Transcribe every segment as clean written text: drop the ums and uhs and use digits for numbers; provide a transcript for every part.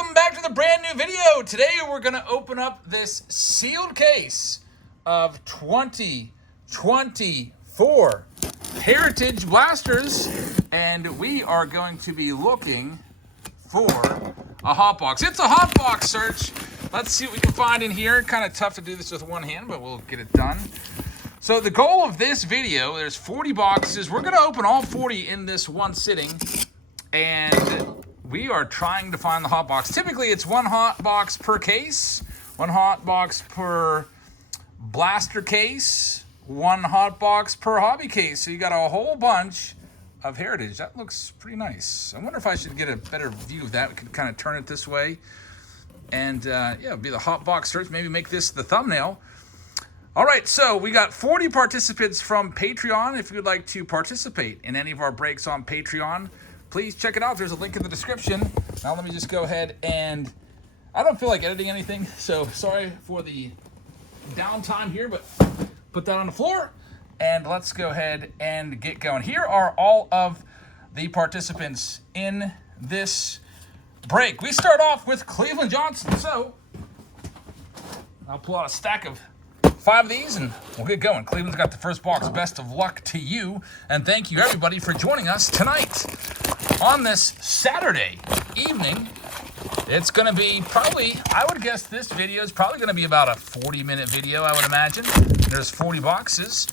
Welcome back to the brand new video. Today we're going to open up this sealed case of 2024 Heritage Blasters, and we are going to be looking for a hot box. It's a hot box search. Let's see what we can find in here. Kind of tough to do this with one hand, but we'll get it done. So the goal of this video, there's 40 boxes. We're going to open all 40 in this one sitting, and we are trying to find the hot box. Typically, it's one hot box per case, one hot box per blaster case, one hot box per hobby case. So you got a whole bunch of Heritage. That looks pretty nice. I wonder if I should get a better view of that. We could kind of turn it this way. And yeah, it'll be the hot box search. Maybe make this the thumbnail. All right, so we got 40 participants from Patreon. If you'd like to participate in any of our breaks on Patreon, please check it out. There's a link in the description. Now let me just go ahead and, I don't feel like editing anything, so sorry for the downtime here, but put that on the floor and let's go ahead and get going. Here are all of the participants in this break. We start off with Cleveland Johnson, so I'll pull out a stack of 5 of these and we'll get going. Cleveland's got the first box. Best of luck to you, and thank you everybody for joining us tonight on this Saturday evening. It's going to be probably, I would guess this video is probably going to be about a 40-minute video, I would imagine. There's 40 boxes.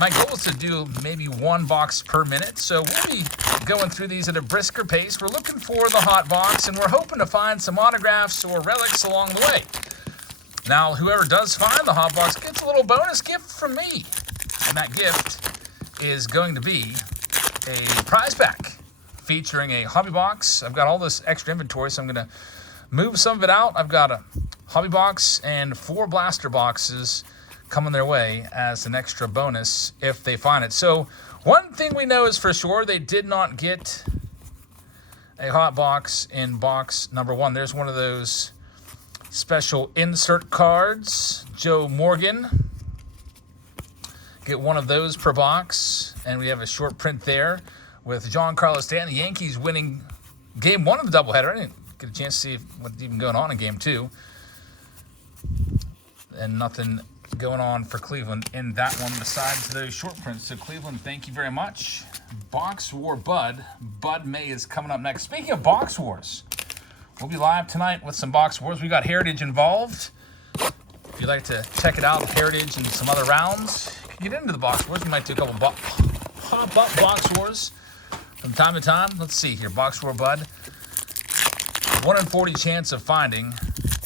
My goal is to do maybe one box per minute, so we'll be going through these at a brisker pace. We're looking for the hot box, and we're hoping to find some autographs or relics along the way. Now, whoever does find the hot box gets a little bonus gift from me, and that gift is going to be a prize pack featuring a hobby box. I've got all this extra inventory, so I'm going to move some of it out. I've got a hobby box and 4 blaster boxes coming their way as an extra bonus if they find it. So one thing we know is for sure, they did not get a hot box in box number 1. There's one of those special insert cards. Joe Morgan, get one of those per box, and we have a short print there with Giancarlo Stanton, the Yankees winning game 1 of the doubleheader. I didn't get a chance to see what's even going on in game 2, and nothing going on for Cleveland in that one besides those short prints. So Cleveland, thank you very much. Box War Bud May is coming up next. Speaking of Box Wars, we'll be live tonight with some Box Wars. We got Heritage involved. If you'd like to check it out, Heritage and some other rounds, you can get into the Box Wars. We might do a couple pop-up Box Wars from time to time. Let's see here. Box War Bud. 1 in 40 chance of finding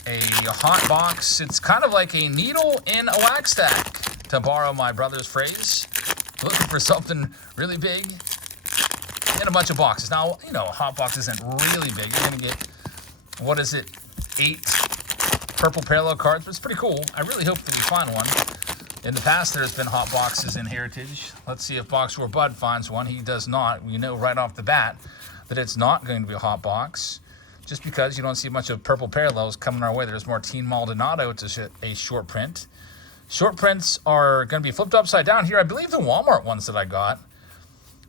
a hot box. It's kind of like a needle in a wax stack, to borrow my brother's phrase. Looking for something really big in a bunch of boxes. Now, you know, a hot box isn't really big. You're going to get, what is it, 8 purple parallel cards, but it's pretty cool. I really hope that we find one. In the past, there's been hot boxes in Heritage. Let's see if Box War Bud finds one. He does not. We know right off the bat that it's not going to be a hot box, just because you don't see much of purple parallels coming our way. There's Martin Maldonado. It's a short print. Short prints are going to be flipped upside down here. I believe the Walmart ones that I got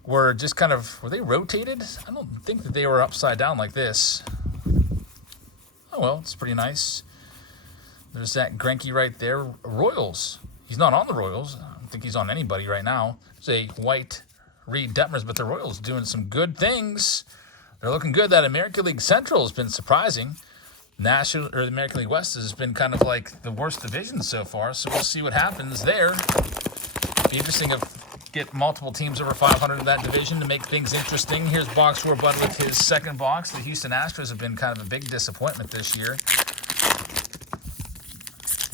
were just kind of, were they rotated? I don't think that they were upside down like this. Oh, well, it's pretty nice. There's that Greinke right there. Royals. He's not on the Royals. I don't think he's on anybody right now. There's a white Reed Detmers, but the Royals doing some good things. They're looking good. That American League Central has been surprising. The American League West has been kind of like the worst division so far, so we'll see what happens there. Be interesting if get multiple teams over 500 in that division to make things interesting. Here's Box War Bud with his second box. The Houston Astros have been kind of a big disappointment this year.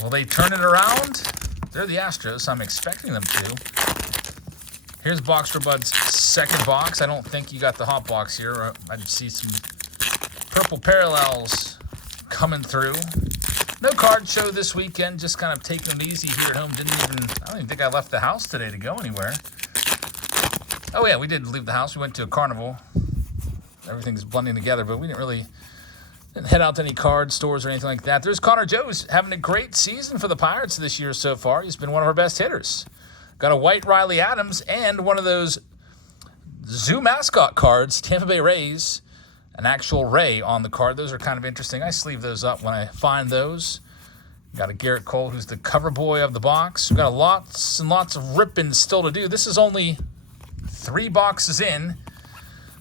Will they turn it around? They're the Astros, so I'm expecting them to. Here's Box War Bud's second box. I don't think you got the hot box here. I see some purple parallels coming through. No card show this weekend. Just kind of taking it easy here at home. I don't even think I left the house today to go anywhere. Oh yeah, we did leave the house. We went to a carnival. Everything's blending together, but we didn't head out to any card stores or anything like that. There's Connor Joe's having a great season for the Pirates this year so far. He's been one of our best hitters. Got a white Riley Adams and one of those Zoo mascot cards, Tampa Bay Rays. an actual Ray on the card. Those are kind of interesting. I sleeve those up when I find those. Got a Garrett Cole, who's the cover boy of the box. We've got lots and lots of ripping still to do. This is only 3 boxes in.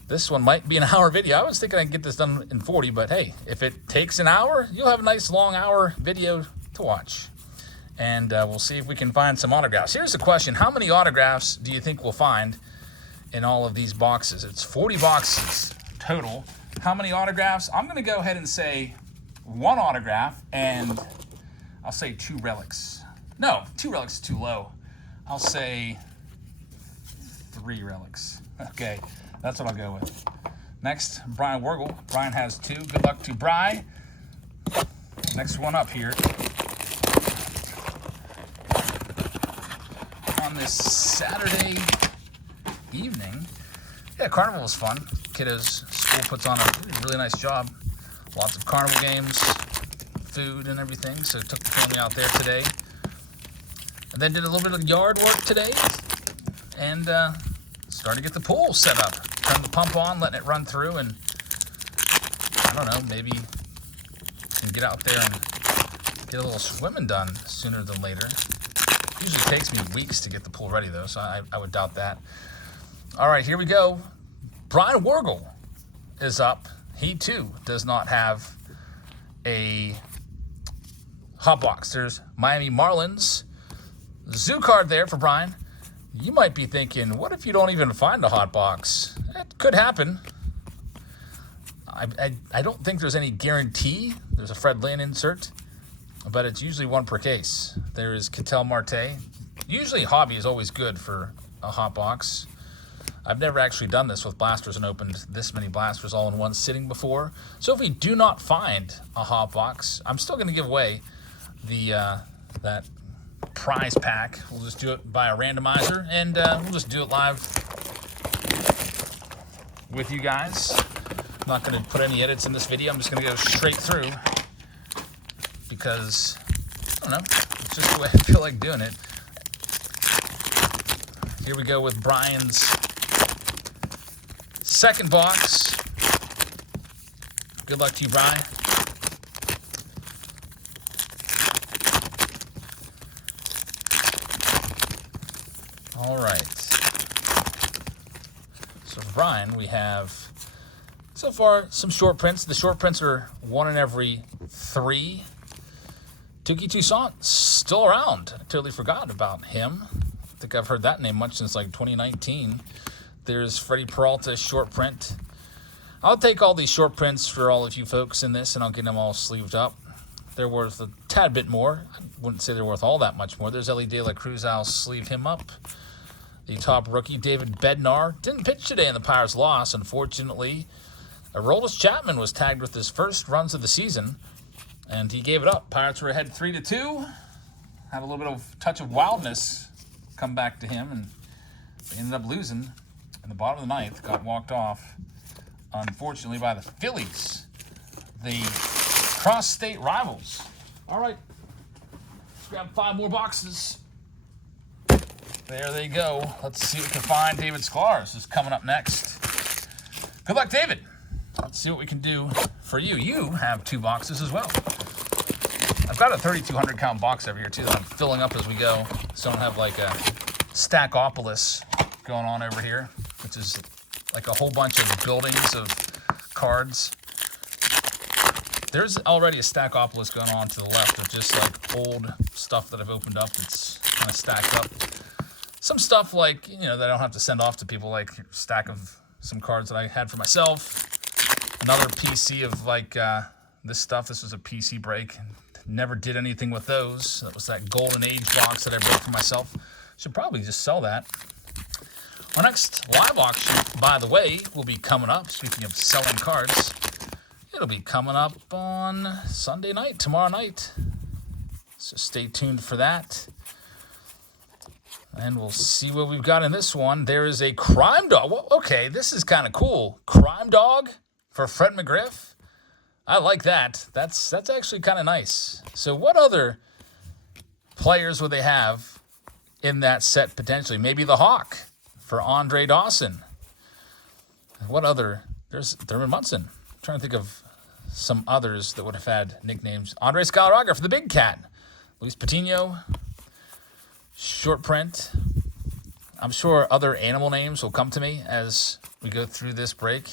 This one might be an hour video. I was thinking I could get this done in 40, but hey, if it takes an hour, you'll have a nice long hour video to watch. And we'll see if we can find some autographs. Here's the question. How many autographs do you think we'll find in all of these boxes? It's 40 boxes total. How many autographs? I'm going to go ahead and say 1 autograph, and I'll say 2 relics. No, 2 relics is too low. I'll say 3 relics. Okay, that's what I'll go with. Next, Brian Wergel. Brian has 2. Good luck to Bri. Next one up here. On this Saturday evening. Yeah, Carnival was fun. Kiddos school puts on a really nice job. Lots of Carnival games, food and everything. So took the family out there today. And then did a little bit of yard work today. And started to get the pool set up. Turned the pump on, letting it run through, and I don't know, maybe can get out there and get a little swimming done sooner than later. Usually takes me weeks to get the pool ready, though, so I would doubt that. All right, here we go. Brian Wergel is up. He, too, does not have a hot box. There's Miami Marlins. Zoo card there for Brian. You might be thinking, what if you don't even find a hot box? It could happen. I don't think there's any guarantee. There's a Fred Lynn insert, but it's usually 1 per case. There is Ketel Marte. Usually hobby is always good for a hot box. I've never actually done this with blasters and opened this many blasters all in one sitting before. So if we do not find a hot box, I'm still going to give away the that prize pack. We'll just do it by a randomizer, and we'll just do it live with you guys. I'm not going to put any edits in this video. I'm just going to go straight through because, I don't know, it's just the way I feel like doing it. Here we go with Brian's second box. Good luck to you, Brian. All right. So for Brian, we have so far some short prints. The short prints are 1 in every 3. Tuki Toussaint still around. I totally forgot about him. I think I've heard that name much since like 2019. There's Freddie Peralta short print. I'll take all these short prints for all of you folks in this, and I'll get them all sleeved up. They're worth a tad bit more. I wouldn't say they're worth all that much more. There's Ellie De La Cruz. I'll sleeve him up. The top rookie, David Bednar, didn't pitch today in the Pirates' loss, unfortunately. Aroldis Chapman was tagged with his first runs of the season, and he gave it up. Pirates were ahead 3-2. Had a little bit of touch of wildness come back to him, and they ended up losing in the bottom of the 9th. Got walked off, unfortunately, by the Phillies, the cross-state rivals. All right, let's grab 5 more boxes. There they go. Let's see what we can find. David Sklar's is coming up next. Good luck, David. Let's see what we can do for you. You have 2 boxes as well. I've got a 3,200 count box over here, too, that I'm filling up as we go. So I don't have like a Stackopolis going on over here, which is like a whole bunch of buildings of cards. There's already a Stackopolis going on to the left of just like old stuff that I've opened up that's kind of stacked up. Some stuff like, you know, that I don't have to send off to people, like a stack of some cards that I had for myself. Another PC of like this stuff. This was a PC break. Never did anything with those. That was that Golden Age box that I broke for myself. Should probably just sell that. Our next live auction, by the way, will be coming up. Speaking of selling cards, it'll be coming up on Sunday night, tomorrow night. So stay tuned for that. And we'll see what we've got in this one. There is a Crime Dog. Well, okay, this is kind of cool. Crime Dog for Fred McGriff. I like that. That's actually kind of nice. So what other players would they have in that set potentially? Maybe the Hawk for Andre Dawson. What other? There's Thurman Munson. trying to think of some others that would have had nicknames. Andres Galarraga for the Big Cat. Luis Patino. Short print. I'm sure other animal names will come to me as we go through this break.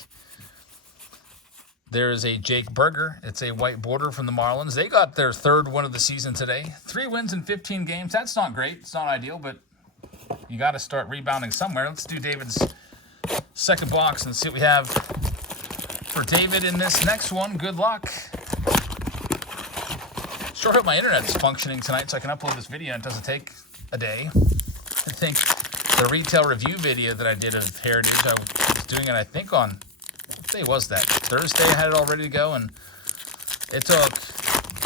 There is a Jake Berger. It's a white border from the Marlins. They got their 3rd win of the season today. 3 wins in 15 games. That's not great. It's not ideal, but you got to start rebounding somewhere. Let's do David's second box and see what we have for David in this next one. Good luck. Sure hope my internet's functioning tonight so I can upload this video. It doesn't take a day. I think the retail review video that I did of Heritage, I was doing it, I think, on, what day was that? Thursday I had it all ready to go, and it took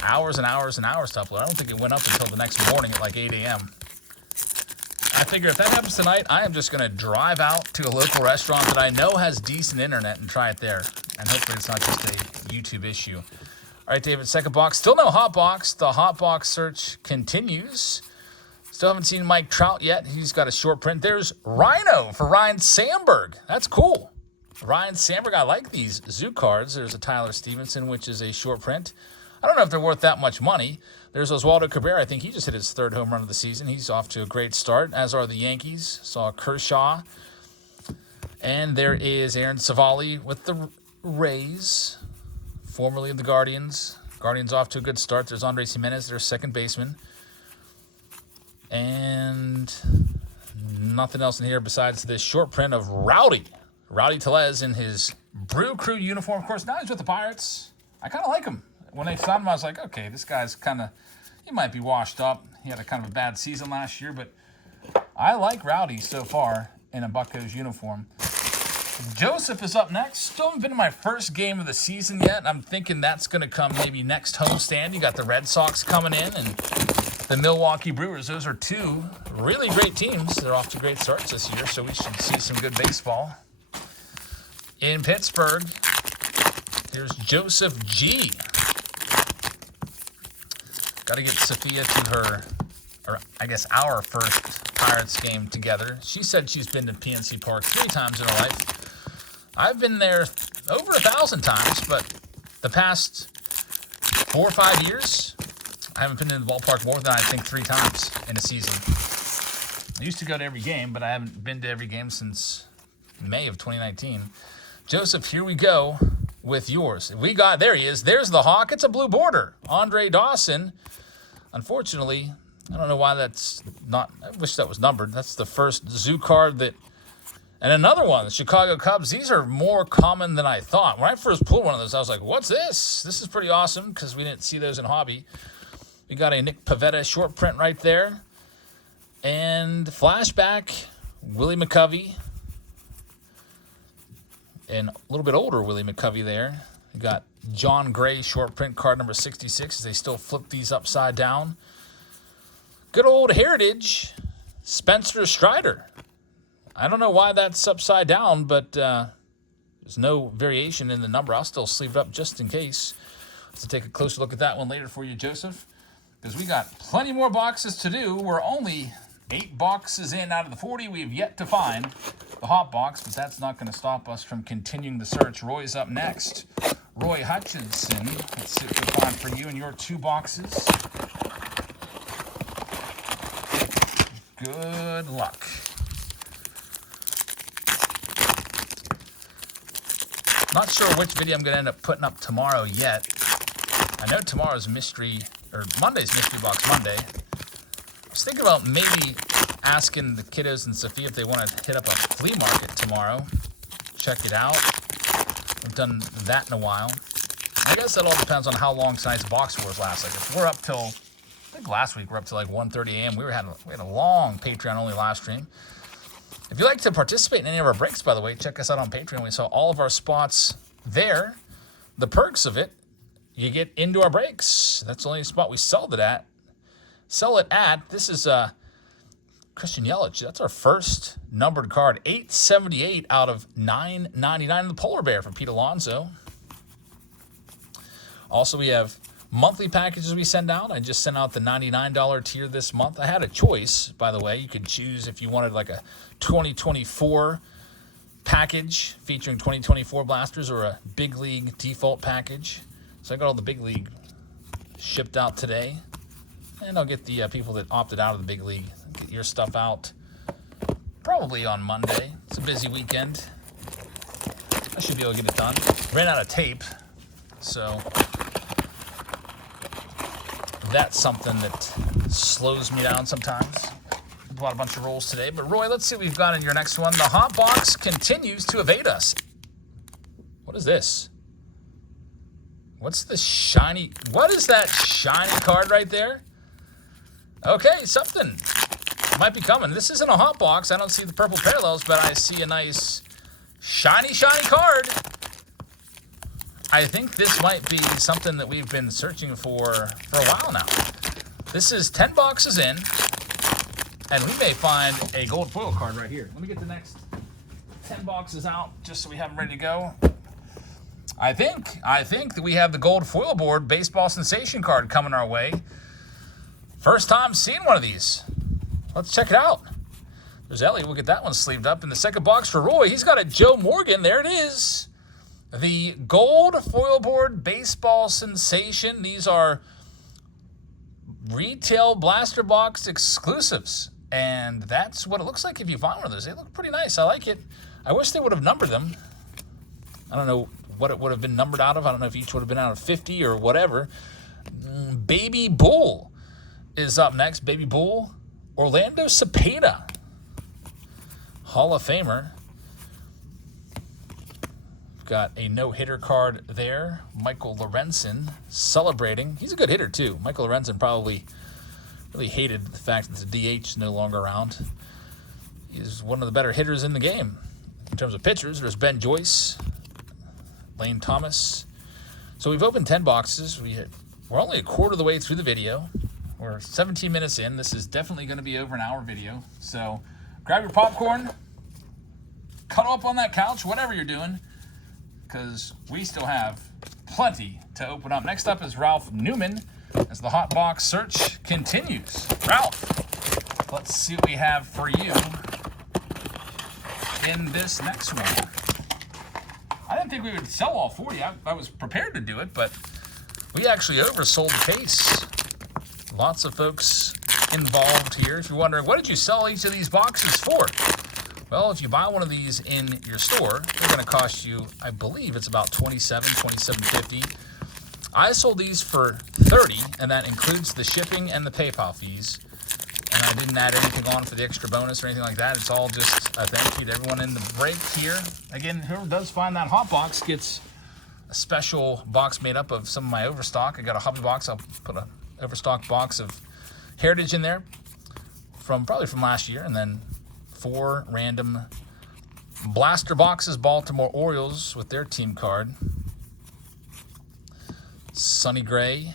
hours and hours and hours to upload. I don't think it went up until the next morning at like 8 a.m. I figure if that happens tonight, I am just going to drive out to a local restaurant that I know has decent internet and try it there. And hopefully it's not just a YouTube issue. All right, David, second box. Still no hot box. The hot box search continues. Still haven't seen Mike Trout yet. He's got a short print. There's Rhino for Ryan Sandberg. That's cool. Ryan Sandberg, I like these zoo cards. There's a Tyler Stevenson, which is a short print. I don't know if they're worth that much money. There's Oswaldo Cabrera. I think he just hit his 3rd home run of the season. He's off to a great start, as are the Yankees. Saw Kershaw. And there is Aaron Savali with the Rays, formerly of the Guardians. Guardians off to a good start. There's Andres Jimenez, their second baseman. And nothing else in here besides this short print of Rowdy Tellez in his Brew Crew uniform. Of course, now he's with the Pirates. I kind of like him. When they signed him, I was like, okay, this guy's kind of, he might be washed up. He had a kind of a bad season last year, but I like Rowdy so far in a Buccos uniform. Joseph is up next. Still haven't been to my first game of the season yet. I'm thinking that's going to come maybe next homestand. You got the Red Sox coming in and the Milwaukee Brewers. Those are 2 really great teams. They're off to great starts this year, so we should see some good baseball. In Pittsburgh, here's Joseph G. Got to get Sophia to her, or I guess our first Pirates game together. She said she's been to PNC Park 3 times in her life. I've been there over 1,000 times, but the past 4 or 5 years, I haven't been in the ballpark more than I think 3 times in a season. I used to go to every game, but I haven't been to every game since May of 2019. Joseph, here we go with yours. There he is. There's the Hawk. It's a blue border. Andre Dawson. Unfortunately, I don't know why that's not, I wish that was numbered. That's the first zoo card that, and another one, the Chicago Cubs. These are more common than I thought. When I first pulled one of those, I was like, what's this? This is pretty awesome because we didn't see those in hobby. We got a Nick Pivetta short print right there. And flashback, Willie McCovey. And a little bit older Willie McCovey there. We got John Gray short print card number 66 as they still flip these upside down. Good old Heritage, Spencer Strider. I don't know why that's upside down, but there's no variation in the number. I'll still sleeve it up just in case. Let's take a closer look at that one later for you, Joseph, because we got plenty more boxes to do. We're only 8 boxes in out of the 40. We have yet to find the hot box, but that's not going to stop us from continuing the search. Roy's up next. Roy Hutchinson. Let's see what we find for you in your 2 boxes. Good luck. Not sure which video I'm going to end up putting up tomorrow yet. I know tomorrow's mystery, or Monday's Mystery Box Monday. I was thinking about maybe asking the kiddos and Sophia if they want to hit up a flea market tomorrow. Check it out. We've done that in a while. I guess that all depends on how long tonight's box wars last. Like if we're up till, I think last week we're up to like 1:30 a.m. We had a long Patreon-only live stream. If you'd like to participate in any of our breaks, by the way, check us out on Patreon. We saw all of our spots there. The perks of it, you get into our breaks. That's the only spot we sell it at. This is Christian Yelich. That's our first numbered card. 878 out of 999. The Polar Bear from Pete Alonso. Also, we have monthly packages we send out. I just sent out the $99 tier this month. I had a choice, by the way. You could choose if you wanted like a 2024 package featuring 2024 blasters or a big league default package. So I got all the big league shipped out today. And I'll get the people that opted out of the big league, get your stuff out probably on Monday. It's a busy weekend. I should be able to get it done. Ran out of tape, so that's something that slows me down sometimes. Bought a bunch of rolls today. But Roy, let's see what we've got in your next one. The hot box continues to evade us. What is this? What's the shiny? What is that shiny card right there? Okay, something might be coming. This isn't a hot box. I don't see the purple parallels, but I see a nice shiny card. I think this might be something that we've been searching for a while now. This is 10 boxes in, and we may find a gold foil card right here. Let me get the next 10 boxes out just so we have them ready to go. I think that we have the gold foil board baseball sensation card coming our way. First time seeing one of these. Let's check it out. There's Ellie. We'll get that one sleeved up. In the second box for Roy, he's got a Joe Morgan. There it is. The gold foil board baseball sensation. These are retail blaster box exclusives. And that's what it looks like if you find one of those. They look pretty nice. I like it. I wish they would have numbered them. I don't know what it would have been numbered out of. I don't know if each would have been out of 50 or whatever. Baby Bull is up next. Baby Bull. Orlando Cepeda, Hall of Famer. Got a no-hitter card there. Michael Lorenzen celebrating. He's a good hitter, too. Michael Lorenzen probably really hated the fact that the DH is no longer around. He's one of the better hitters in the game. In terms of pitchers, there's Ben Joyce, Lane Thomas. So we've opened 10 boxes. We're only a quarter of the way through the video. We're 17 minutes in. This is definitely going to be over an hour video. So grab your popcorn, cuddle up on that couch, whatever you're doing, because we still have plenty to open up. Next up is Ralph Newman as the hot box search continues. Ralph, let's see what we have for you in this next one. I didn't think we would sell all 40. I was prepared to do it, but we actually oversold the case. Lots of folks involved here. If you're wondering, what did you sell each of these boxes for? Well, if you buy one of these in your store, they're going to cost you, I believe it's about $27.50. I sold these for $30, and that includes the shipping and the PayPal fees. And I didn't add anything on for the extra bonus or anything like that. It's all just a thank you to everyone in the break here. Again, whoever does find that hot box gets a special box made up of some of my overstock. I got a hobby box. I'll put a overstock box of Heritage in there probably from last year, and then 4 random blaster boxes, Baltimore Orioles with their team card. Sonny Gray.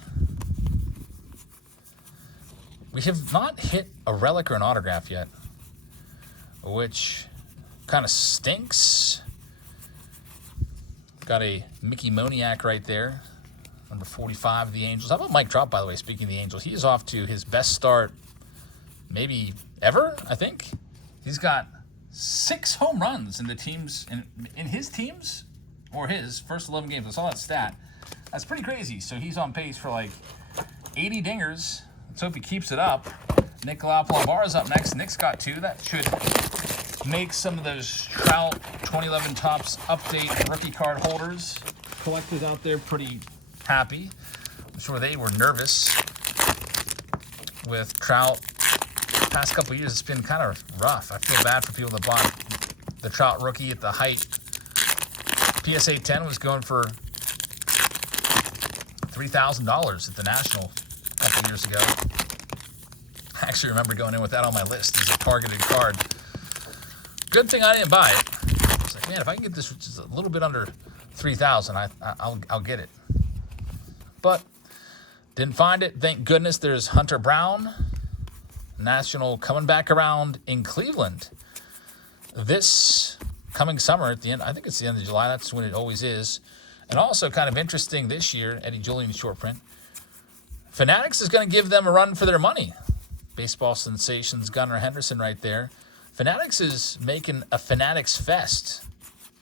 We have not hit a relic or an autograph yet, which kind of stinks. Got a Mickey Moniak right there. Number 45 of the Angels. How about Mike Trout, by the way, speaking of the Angels? He is off to his best start maybe ever, I think. He's got 6 home runs in the teams, in his teams, or his first 11 games. I saw that stat. That's pretty crazy. So he's on pace for like 80 dingers. Let's hope he keeps it up. Nick Lopalvar up next. Nick's got 2. That should make some of those Trout 2011 Topps update rookie card holders, collectors out there pretty happy. I'm sure they were nervous with Trout. Past couple years, it's been kind of rough. I feel bad for people that bought the Trout rookie at the height. PSA 10 was going for $3,000 at the National a couple years ago. I actually remember going in with that on my list as a targeted card. Good thing I didn't buy it. I was like, man, if I can get this just a little bit under $3,000, I'll get it. But didn't find it. Thank goodness. There's Hunter Brown, National coming back around in Cleveland this coming summer at the end. I think it's the end of July. That's when it always is. And also kind of interesting this year, Eddie Julian short print. Fanatics is going to give them a run for their money. Baseball sensations, Gunnar Henderson right there. Fanatics is making a Fanatics Fest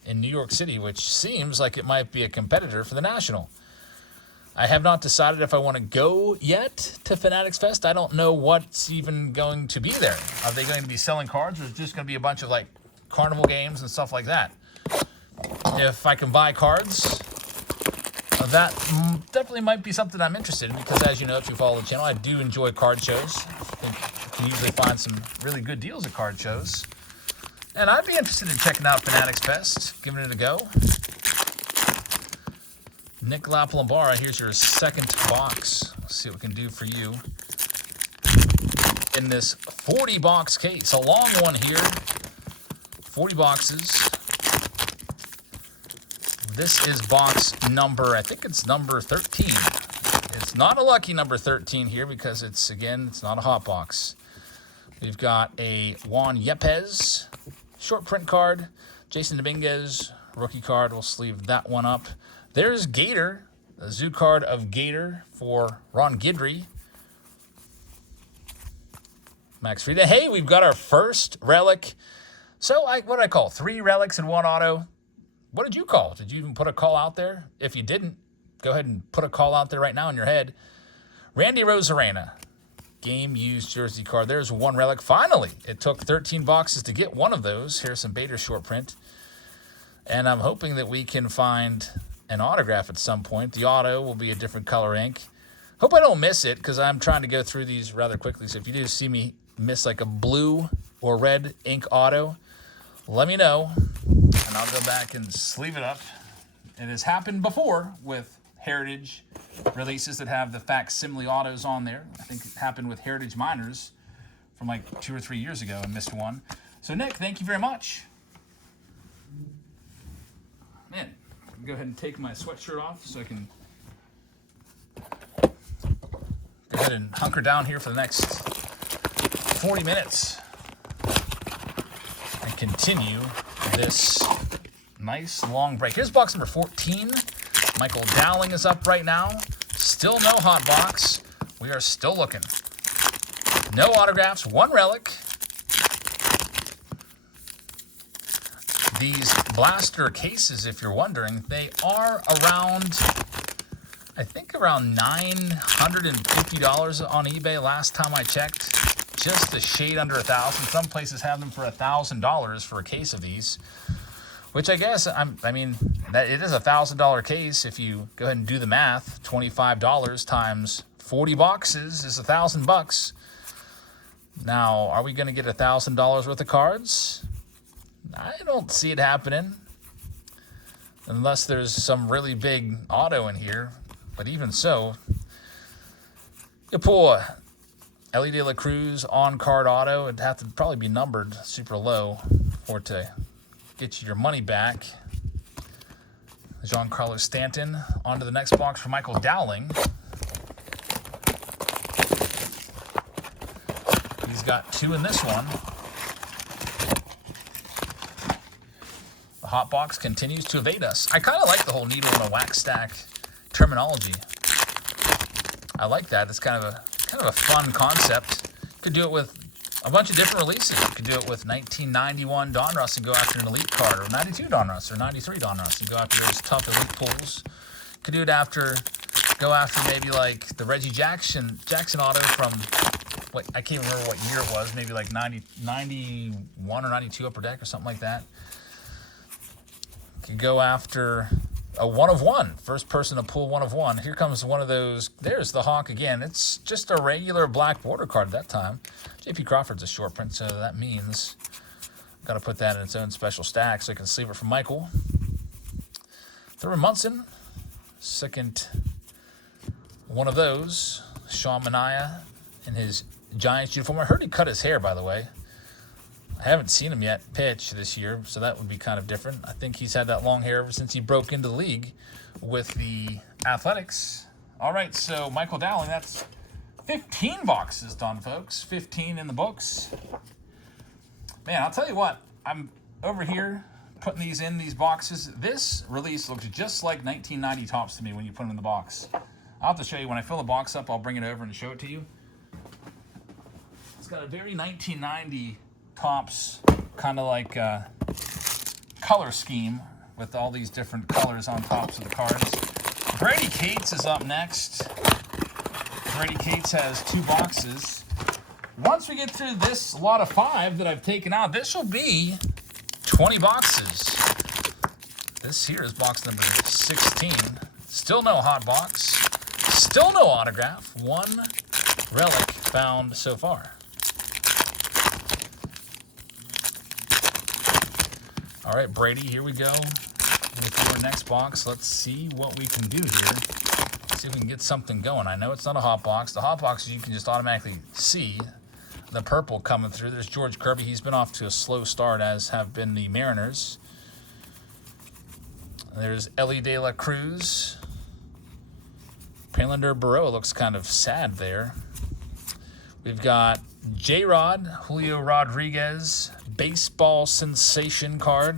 in New York City, which seems like it might be a competitor for the National. I have not decided if I want to go yet to Fanatics Fest. I don't know what's even going to be there. Are they going to be selling cards, or is it just going to be a bunch of like carnival games and stuff like that? If I can buy cards, that definitely might be something I'm interested in, because as you know, if you follow the channel, I do enjoy card shows. I think you can usually find some really good deals at card shows. And I'd be interested in checking out Fanatics Fest, giving it a go. Nick Lapalambara, here's your second box. Let's see what we can do for you in this 40-box case. A long one here. 40 boxes. This is box number, I think it's number 13. It's not a lucky number 13 here because it's not a hot box. We've got a Juan Yepes short print card. Jason Dominguez rookie card. We'll sleeve that one up. There's Gator, a zoo card of Gator for Ron Guidry. Max Frieda. Hey, we've got our first relic. So what did I call? 3 relics in 1 auto. What did you call? Did you even put a call out there? If you didn't, go ahead and put a call out there right now in your head. Randy Rosarena, game used jersey card. There's 1 relic. Finally, it took 13 boxes to get one of those. Here's some Bader short print. And I'm hoping that we can find an autograph at some point. The auto will be a different color ink. Hope I don't miss it, because I'm trying to go through these rather quickly. So if you do see me miss like a blue or red ink auto, let me know, and I'll go back and sleeve it up. It has happened before with Heritage releases that have the facsimile autos on there. I think it happened with Heritage Miners from like 2 or 3 years ago and missed one. So Nick, thank you very much. Man, go ahead and take my sweatshirt off so I can go ahead and hunker down here for the next 40 minutes and continue this nice long break. Here's box number 14. Michael Dowling is up right now. Still no hot box. We are still looking. No autographs, 1 relic. These blaster cases, if you're wondering, they are around, I think around $950 on eBay last time I checked. Just a shade under $1,000. Some places have them for $1,000 for a case of these, which I guess, that it is a $1,000 case. If you go ahead and do the math, $25 times 40 boxes is $1,000. Now, are we going to get $1,000 worth of cards? I don't see it happening unless there's some really big auto in here. But even so, you pull a Ellie De La Cruz on-card auto. It'd have to probably be numbered super low for it to get you your money back. Giancarlo Stanton. On to the next box for Michael Dowling. He's got 2 in this one. The hot box continues to evade us. I kind of like the whole needle in a wax stack terminology. I like that. It's kind of a fun concept. You could do it with a bunch of different releases. You could do it with 1991 Donruss and go after an elite card, or 92 Donruss, or 93 Donruss and go after those tough elite pulls. You could do it go after maybe like the Reggie Jackson auto from, I can't remember what year it was, maybe like 91 or 92 Upper Deck or something like that. You could go after a 1 of 1, first person to pull 1 of 1. Here comes one of those. There's the Hawk again. It's just a regular black border card at that time. J.P. Crawford's a short print, so that means I've got to put that in its own special stack so I can sleeve it from Michael. Thurman Munson, second one of those. Sean Manaea in his Giants uniform. I heard he cut his hair, by the way. I haven't seen him yet pitch this year, so that would be kind of different. I think he's had that long hair ever since he broke into the league with the Athletics. All right, so Michael Dowling, that's 15 boxes done, folks. 15 in the books. Man, I'll tell you what. I'm over here putting these in these boxes. This release looks just like 1990 Topps to me when you put them in the box. I'll have to show you. When I fill the box up, I'll bring it over and show it to you. It's got a very 1990 Topps kind of like color scheme. with all these different colors on tops of the cards. Brady Cates is up next. Brady Cates has 2 boxes. Once we get through this lot of 5 that I've taken out, this will be 20 boxes. This here is box number 16. Still no hot box. Still no autograph. 1 relic found so far. All right, Brady, here we go with our next box. Let's see what we can do here. See if we can get something going. I know it's not a hot box. The hot boxes you can just automatically see the purple coming through. There's George Kirby. He's been off to a slow start, as have been the Mariners. There's Ellie De La Cruz. Palander Barreau looks kind of sad there. We've got J-Rod, Julio Rodriguez, baseball sensation card.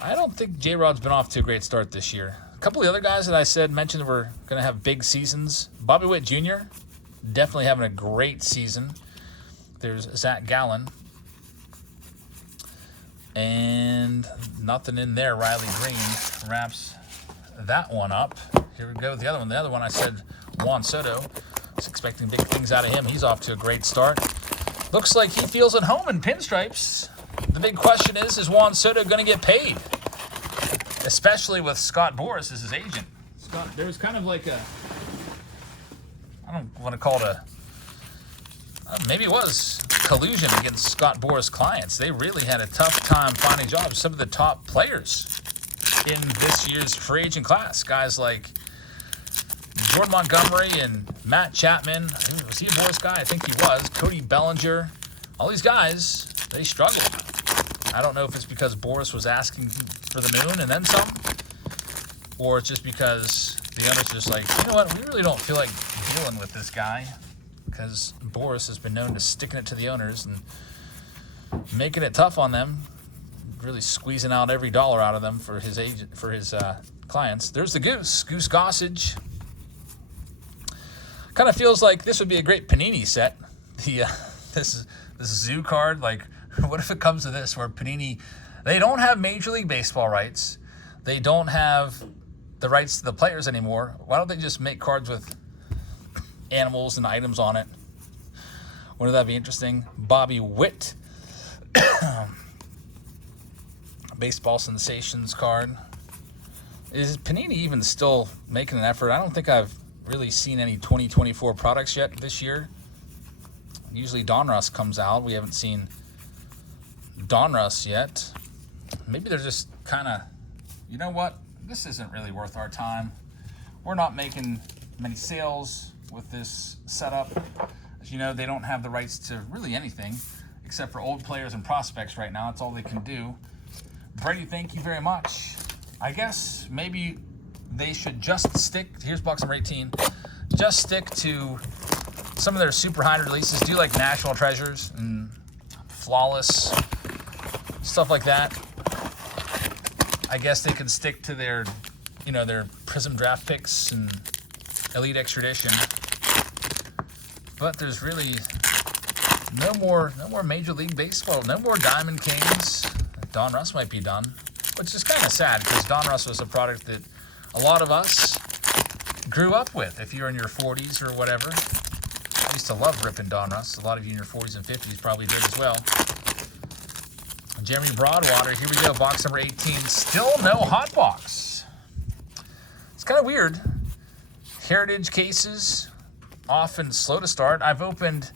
I don't think J-Rod's been off to a great start this year. A couple of the other guys that I mentioned were going to have big seasons. Bobby Witt Jr., definitely having a great season. There's Zach Gallen. And nothing in there. Riley Green wraps that one up. Here we go with the other one. The other one I said Juan Soto. I was expecting big things out of him. He's off to a great start. Looks like he feels at home in pinstripes. The big question is Juan Soto going to get paid? Especially with Scott Boras as his agent. Scott, there was kind of like a, I don't want to call it maybe it was collusion against Scott Boras' clients. They really had a tough time finding jobs. Some of the top players in this year's free agent class, guys like Jordan Montgomery and Matt Chapman. Was he a Boras guy? I think he was. Cody Bellinger. All these guys, they struggled. I don't know if it's because Boras was asking for the moon and then some, or it's just because the owners are just like, you know what, we really don't feel like dealing with this guy, because Boras has been known to sticking it to the owners and making it tough on them, really squeezing out every dollar out of them for his agent, for his clients. There's the Goose Gossage. Kind of feels like this would be a great Panini set. This Zoo card, like, what if it comes to this, where Panini, they don't have Major League Baseball rights, they don't have the rights to the players anymore. Why don't they just make cards with animals and items on it? Wouldn't that be interesting? Bobby Witt, baseball sensations card. Is Panini even still making an effort? I don't think I've really seen any 2024 products yet this year. Usually Donruss comes out. We haven't seen Donruss yet. Maybe they're just kind of, you know what? This isn't really worth our time. We're not making many sales with this setup. As you know, they don't have the rights to really anything except for old players and prospects right now. That's all they can do. Brady, thank you very much. I guess maybe they should just stick, here's box number 18, just stick to some of their super high releases. Do like National Treasures and Flawless, stuff like that. I guess they could stick to their, you know, their Prism draft picks and Elite Extradition. But there's really no more Major League Baseball, no more Diamond Kings. Donruss might be done, which is kind of sad because Donruss was a product that a lot of us grew up with. If you're in your 40s or whatever, I used to love ripping Donruss. A lot of you in your 40s and 50s probably did as well. Jeremy Broadwater, here we go, box number 18. Still no hot box. It's kind of weird. Heritage cases, often slow to start. I've opened,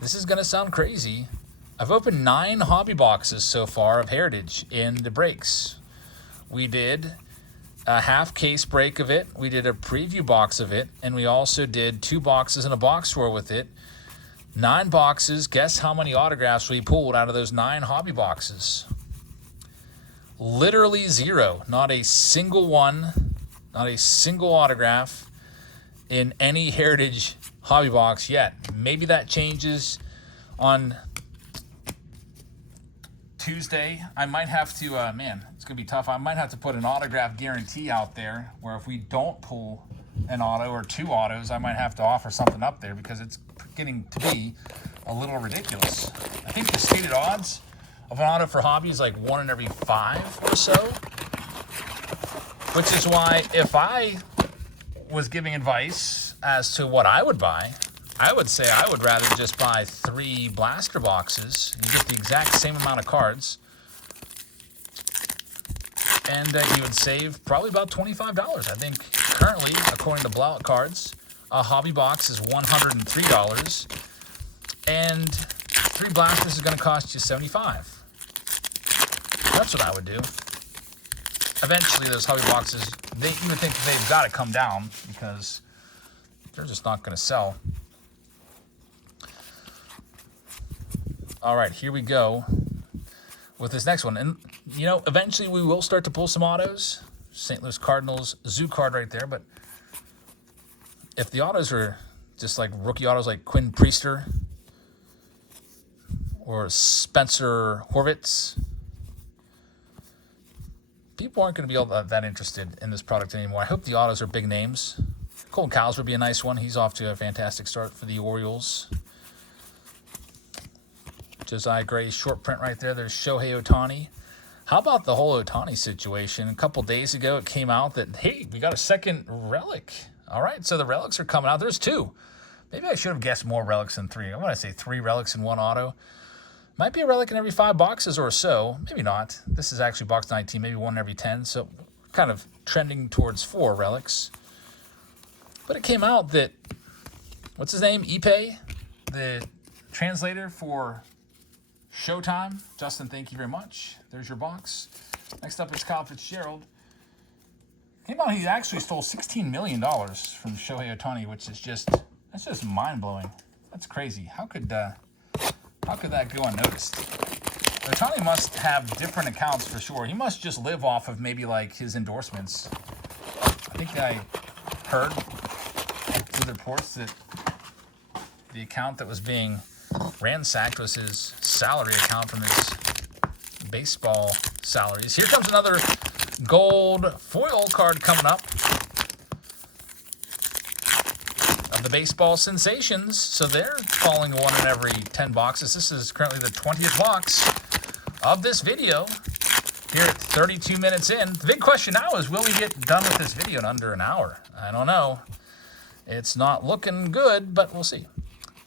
this is going to sound crazy, I've opened 9 hobby boxes so far of Heritage in the breaks. We did a half case break of it. We did a preview box of it. And we also did 2 boxes in a box score with it. 9 boxes. Guess how many autographs we pulled out of those 9 hobby boxes? Literally 0. Not a single one. Not a single autograph in any Heritage hobby box yet. Maybe that changes on Tuesday. I might have to, man, it's going to be tough. I might have to put an autograph guarantee out there where if we don't pull an auto or 2 autos, I might have to offer something up there because it's getting to be a little ridiculous. I think the stated odds of an auto for hobby is like 1 in every 5 or so. Which is why if I was giving advice as to what I would buy, I would say I would rather just buy 3 blaster boxes. You get the exact same amount of cards. And you would save probably about $25. I think currently, according to Blowout Cards, a hobby box is $103. And 3 blasters is going to cost you $75. That's what I would do. Eventually, those hobby boxes, you would think they've got to come down because they're just not going to sell. All right, here we go with this next one. And, you know, eventually we will start to pull some autos. St. Louis Cardinals zoo card right there. But if the autos are just like rookie autos like Quinn Priester or Spencer Horvitz, people aren't going to be all that interested in this product anymore. I hope the autos are big names. Cole Cowles would be a nice one. He's off to a fantastic start for the Orioles. Josiah Gray's short print right there. There's Shohei Ohtani. How about the whole Ohtani situation? A couple days ago, it came out that, hey, we got a second relic. All right, so the relics are coming out. There's 2. Maybe I should have guessed more relics than 3. I want to say 3 relics in 1 auto. Might be a relic in every 5 boxes or so. Maybe not. This is actually box 19, maybe 1 in every 10. So kind of trending towards 4 relics. But it came out that, what's his name? Ipe, the translator for Showtime. Justin, thank you very much. There's your box. Next up is Kyle Fitzgerald. Came out he actually stole $16 million from Shohei Ohtani, which is that's just mind-blowing. That's crazy. How could that go unnoticed? Ohtani must have different accounts for sure. He must just live off of maybe like his endorsements. I think I heard through the reports that the account that was being ransacked was his salary account from his baseball salaries. Here comes another gold foil card coming up of the baseball sensations. So they're falling 1 in every 10 boxes. This is currently the 20th box of this video here at 32 minutes in. The big question now is, will we get done with this video in under an hour? I don't know. It's not looking good, but we'll see.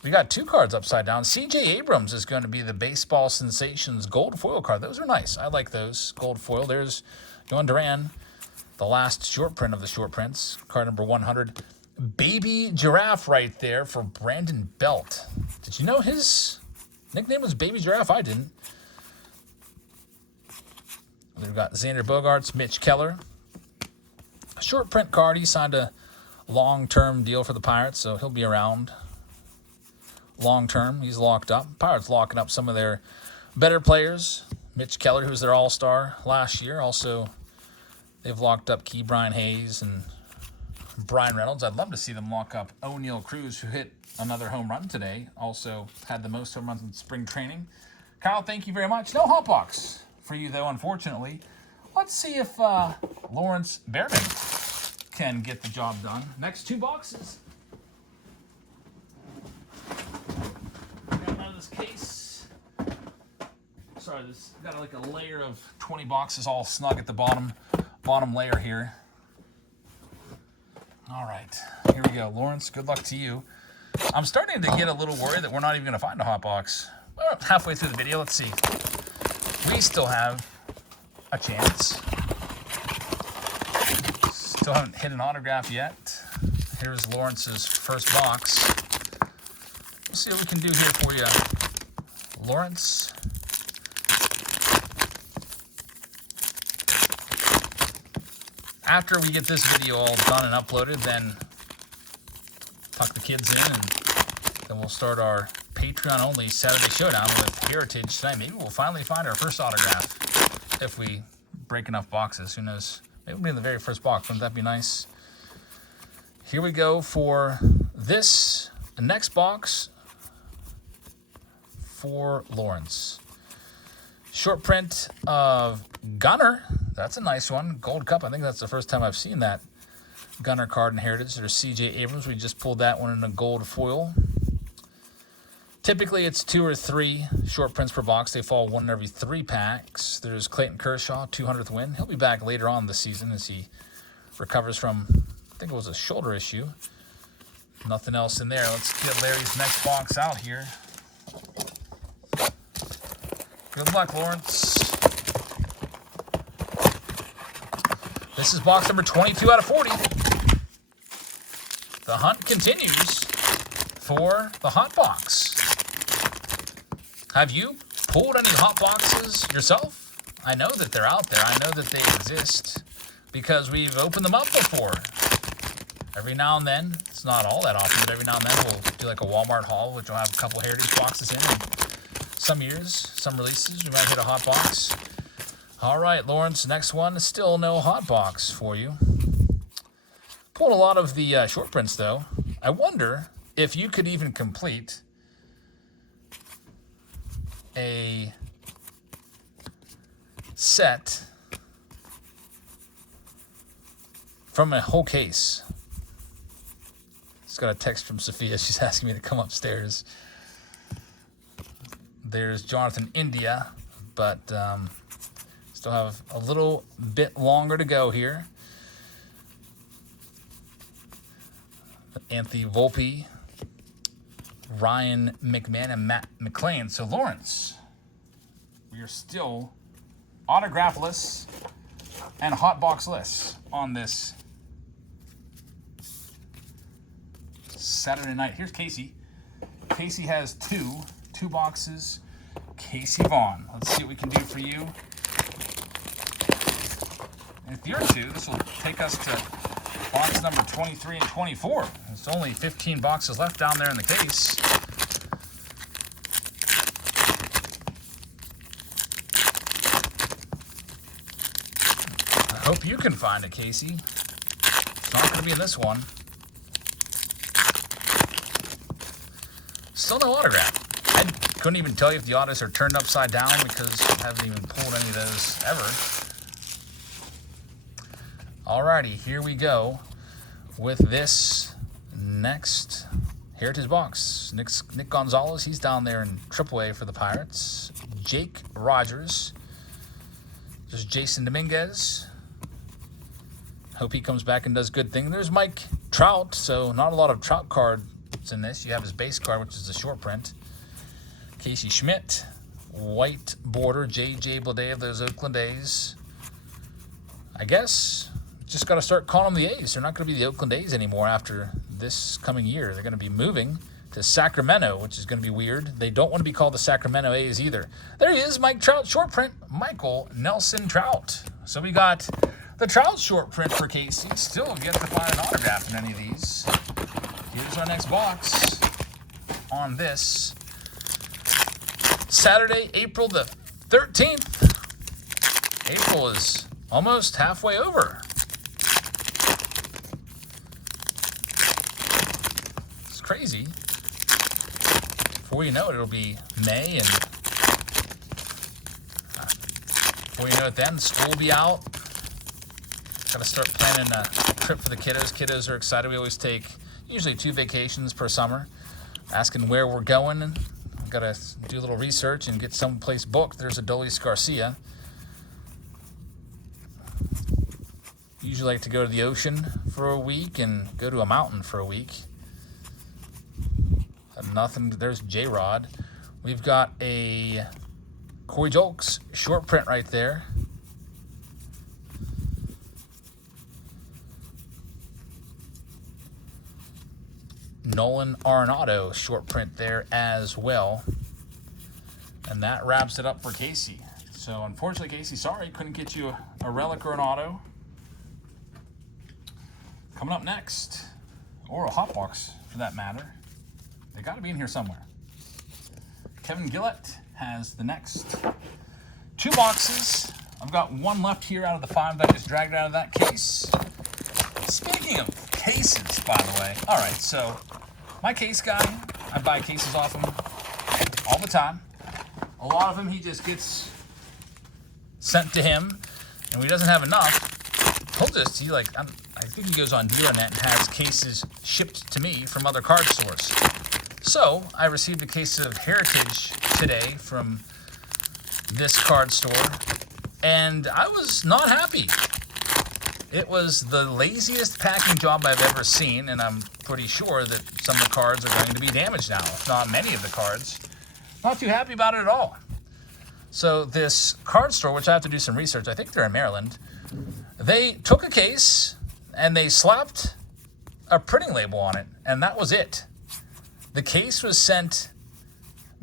We got 2 cards upside down. C.J. Abrams is going to be the Baseball Sensations gold foil card. Those are nice. I like those. Gold foil. There's Yohan Duran, the last short print of the short prints. Card number 100. Baby Giraffe right there for Brandon Belt. Did you know his nickname was Baby Giraffe? I didn't. We've got Xander Bogaerts, Mitch Keller. A short print card. He signed a long-term deal for the Pirates, so he'll be around long-term. He's locked up. Pirates locking up some of their better players. Mitch Keller, who's their all-star last year. Also, they've locked up Key Brian Hayes and Brian Reynolds. I'd love to see them lock up O'Neal Cruz, who hit another home run today. Also had the most home runs in spring training. Kyle, thank you very much. No hot box for you, though, unfortunately. Let's see if Lawrence Behrman can get the job done. Next 2 boxes. Got out of this case. Sorry, this got like a layer of 20 boxes all snug at the bottom layer here. All right, here we go. Lawrence, good luck to you. I'm starting to get a little worried that we're not even going to find a hot box. Well, halfway through the video, let's see. We still have a chance. Still haven't hit an autograph yet. Here's Lawrence's first box. We'll see what we can do here for you, Lawrence. After we get this video all done and uploaded, then tuck the kids in, and then we'll start our Patreon-only Saturday Showdown with Heritage tonight. Maybe we'll finally find our first autograph if we break enough boxes. Who knows? Maybe we'll be in the very first box. Wouldn't that be nice? Here we go for this next box for Lawrence. Short print of Gunner. That's a nice one. Gold Cup. I think that's the first time I've seen that Gunner card in Heritage. There's C.J. Abrams. We just pulled that one in a gold foil. Typically, it's 2 or 3 short prints per box. They fall 1 in every 3 packs. There's Clayton Kershaw, 200th win. He'll be back later on this season as he recovers from, I think it was a shoulder issue. Nothing else in there. Let's get Larry's next box out here. Good luck, Lawrence. This is box number 22 out of 40. The hunt continues for the hot box. Have you pulled any hot boxes yourself? I know that they're out there. I know that they exist because we've opened them up before. Every now and then, it's not all that often, but every now and then we'll do like a Walmart haul, which will have a couple Heritage boxes in. And some years, some releases, we might hit a hot box. All right, Lawrence, next one, still no hot box for you. Pulled a lot of the short prints, though. I wonder if you could even complete a set from a whole case. Just got a text from Sophia. She's asking me to come upstairs. There's Jonathan India, but still have a little bit longer to go here. Anthony Volpe, Ryan McMahon, and Matt McClain. So Lawrence, we are still autographless and hotboxless on this Saturday night. Here's Casey. Casey has two boxes. Casey Vaughn. Let's see what we can do for you. And if you're 2, this will take us to box number 23 and 24. There's only 15 boxes left down there in the case. I hope you can find it, Casey. It's not going to be in this one. Still no autograph. I couldn't even tell you if the autos are turned upside down because I haven't even pulled any of those ever. Alrighty, here we go with this next Heritage box. Nick Gonzalez, he's down there in AAA for the Pirates. Jake Rogers. There's Jason Dominguez. Hope he comes back and does good things. There's Mike Trout, so not a lot of Trout cards in this. You have his base card, which is a short print. Casey Schmidt. White border, J.J. Bleday of those Oakland A's. I guess just got to start calling them the A's. They're not going to be the Oakland A's anymore after this coming year. They're going to be moving to Sacramento, which is going to be weird. They don't want to be called the Sacramento A's either. There he is, Mike Trout, short print, Michael Nelson Trout. So we got the Trout short print for Casey. Still have yet to find an autograph in any of these. Here's our next box on this Saturday, April the 13th. April is almost halfway over. It's crazy. Before you know it, it'll be May, and before you know it then, school will be out. Got to start planning a trip for the kiddos. Kiddos are excited. We always take usually 2 vacations per summer, asking where we're going. We've got to do a little research and get someplace booked. There's Adolis Garcia. Usually like to go to the ocean for a week and go to a mountain for a week. Nothing. There's J-Rod. We've got a Corey Julks short print right there. Nolan Arenado short print there as well. And that wraps it up for Casey. So unfortunately, Casey, sorry, couldn't get you a relic or an auto. Coming up next, or a hot box for that matter. They got to be in here somewhere. Kevin Gillett has the next 2 boxes. I've got 1 left here out of the 5 that I just dragged out of that case. Speaking of cases, by the way. All right, so my case guy, I buy cases off him all the time. A lot of them he just gets sent to him, and when he doesn't have enough, I think he goes on DealerNet and has cases shipped to me from other card stores. So I received a case of Heritage today from this card store, and I was not happy. It was the laziest packing job I've ever seen, and I'm pretty sure that some of the cards are going to be damaged now, if not many of the cards. Not too happy about it at all. So this card store, which I have to do some research, I think they're in Maryland, they took a case and they slapped a printing label on it, and that was it. The case was sent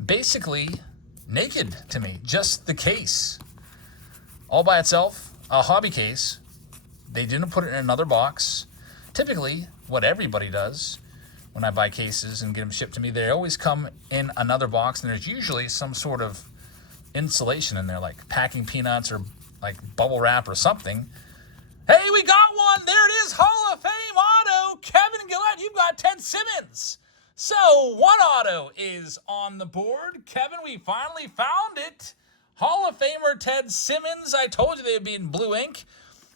basically naked to me, just the case. All by itself, a hobby case. They didn't put it in another box. Typically, what everybody does when I buy cases and get them shipped to me, they always come in another box, and there's usually some sort of insulation in there, like packing peanuts or like bubble wrap or something. Hey, we got one! There it is! Hall of Fame auto! Kevin Gillette, you've got Ted Simmons! So, one auto is on the board. Kevin, we finally found it. Hall of Famer Ted Simmons. I told you they would be in blue ink.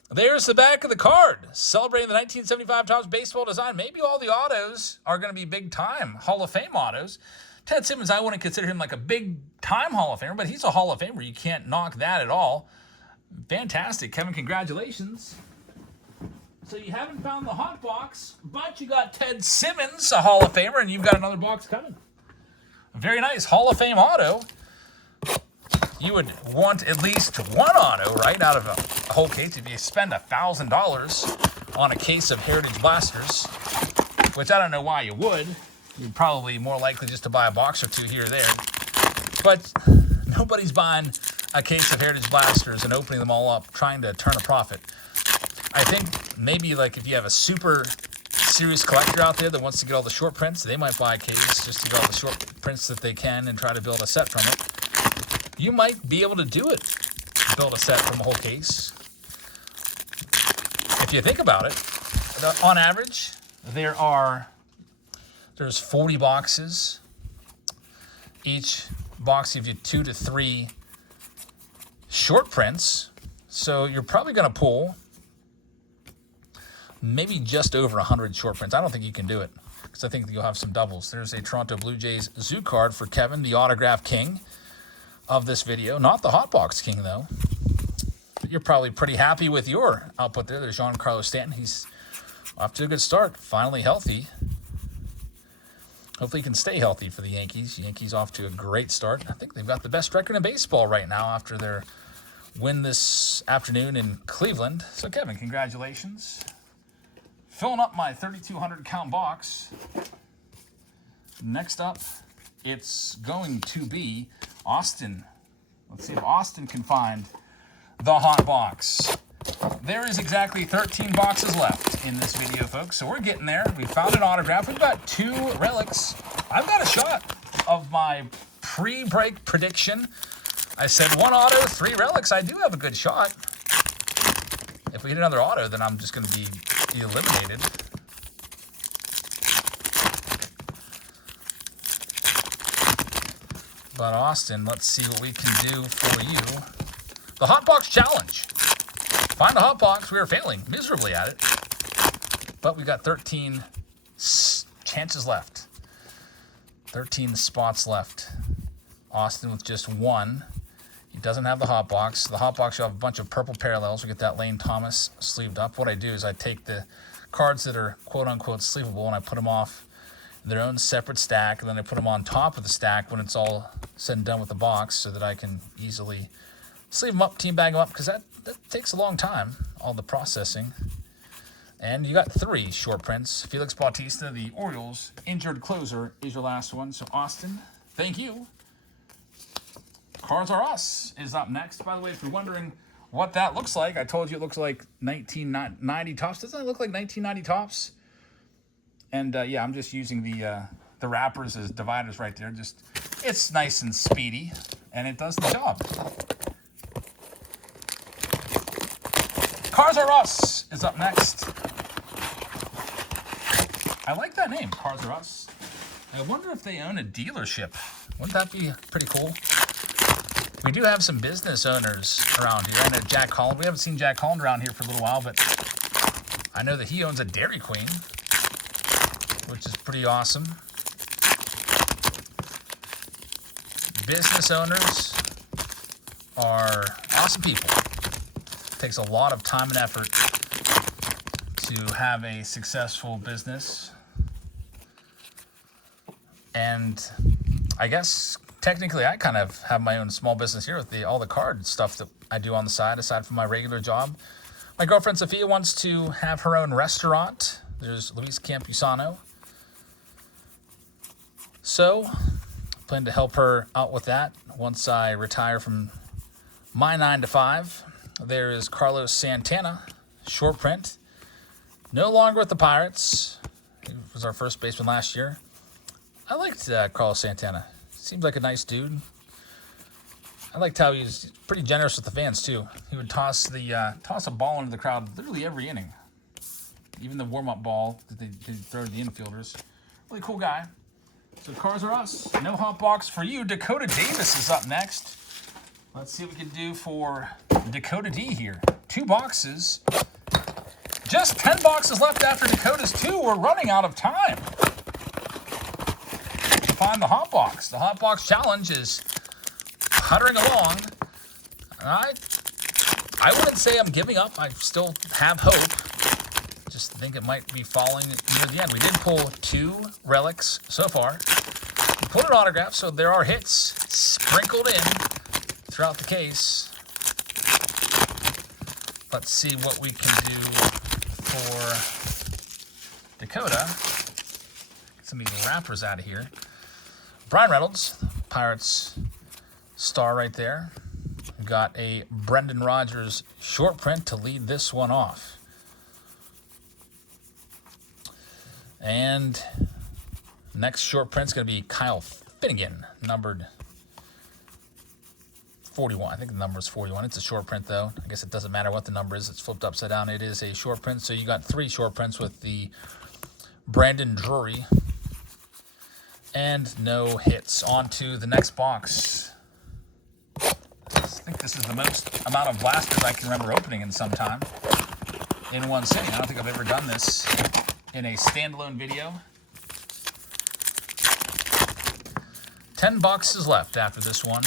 There's the back of the card, celebrating the 1975 Topps baseball design. Maybe all the autos are going to be big-time Hall of Fame autos. Ted Simmons, I wouldn't consider him like a big-time Hall of Famer, but he's a Hall of Famer. You can't knock that at all. Fantastic. Kevin, congratulations. So you haven't found the hot box, but you got Ted Simmons, a Hall of Famer, and you've got another box coming. Very nice. Hall of Fame auto. You would want at least one auto, right, out of a whole case. If you spend $1,000 on a case of Heritage Blasters, which I don't know why you would. You're probably more likely just to buy a box or two here or there. But nobody's buying a case of Heritage Blasters and opening them all up, trying to turn a profit. I think maybe like if you have a super serious collector out there that wants to get all the short prints, they might buy a case just to get all the short prints that they can and try to build a set from it. You might be able to do it, build a set from a whole case. If you think about it, on average, there's 40 boxes. Each box gives you 2 to 3 short prints. So you're probably going to pull maybe just over 100 short prints. I don't think you can do it because I think you'll have some doubles. There's a Toronto Blue Jays Zoo card for Kevin, the autograph king of this video. Not the hot box king, though. But you're probably pretty happy with your output there. There's Giancarlo Stanton. He's off to a good start. Finally healthy. Hopefully he can stay healthy for the Yankees. Yankees off to a great start. I think they've got the best record in baseball right now after their win this afternoon in Cleveland. So, Kevin, congratulations. Filling up my 3,200 count box. Next up, it's going to be Austin. Let's see if Austin can find the hot box. There is exactly 13 boxes left in this video, folks. So we're getting there. We found an autograph. We've got 2 relics. I've got a shot of my pre-break prediction. I said 1 auto, 3 relics. I do have a good shot. If we hit another auto, then I'm just going to be eliminated. But Austin, let's see what we can do for you. The Hot Box Challenge. Find a hot box. We are failing miserably at it. But we got 13 chances left. 13 spots left. Austin with just 1. He doesn't have the hot box. The hot box, you have a bunch of purple parallels. We get that Lane Thomas sleeved up. What I do is I take the cards that are quote-unquote sleevable and I put them off their own separate stack, and then I put them on top of the stack when it's all said and done with the box so that I can easily sleeve them up, team bag them up, because that takes a long time, all the processing. And you got 3 short prints. Felix Bautista, the Orioles injured closer, is your last one. So, Austin, thank you. Cards Are Us is up next. By the way, if you're wondering what that looks like, I told you it looks like 1990 Topps. Doesn't it look like 1990 Topps? And yeah, I'm just using the wrappers as dividers right there. Just, it's nice and speedy, and it does the job. Cars Are Us is up next. I like that name, Cars Are Us. I wonder if they own a dealership. Wouldn't that be pretty cool? We do have some business owners around here. I know Jack Holland. We haven't seen Jack Holland around here for a little while, but I know that he owns a Dairy Queen, which is pretty awesome. business owners are awesome people. It takes a lot of time and effort to have a successful business. And I guess technically I kind of have my own small business here with all the card stuff that I do on the side, aside from my regular job. My girlfriend Sophia wants to have her own restaurant. There's Luis Campusano. So, plan to help her out with that once I retire from my 9 to 5. There is Carlos Santana, short print. No longer with the Pirates. He was our first baseman last year. I liked Carlos Santana. Seems like a nice dude. I liked how he was pretty generous with the fans, too. He would toss a ball into the crowd literally every inning. Even the warm-up ball that they throw to the infielders. Really cool guy. So cars are us. No hot box for you. Dakota Davis is up next. Let's see what we can do for Dakota D here. 2 boxes. Just 10 boxes left after Dakota's 2. We're running out of time to find the hot box. The hot box challenge is puttering along. I wouldn't say I'm giving up. I still have hope. Just think it might be falling near the end. We did pull 2 relics so far. We pulled an autograph, so there are hits sprinkled in throughout the case. Let's see what we can do for Dakota. Get some of these wrappers out of here. Brian Reynolds, Pirates star right there. We've got a Brendan Rodgers short print to lead this one off. And next short print's going to be Kyle Finnegan, numbered 41. I think the number is 41. It's a short print, though. I guess it doesn't matter what the number is. It's flipped upside down. It is a short print. So you got 3 short prints with the Brandon Drury. And no hits. On to the next box. I think this is the most amount of blasters I can remember opening in some time in one sitting. I don't think I've ever done this in a standalone video. 10 boxes left after this one.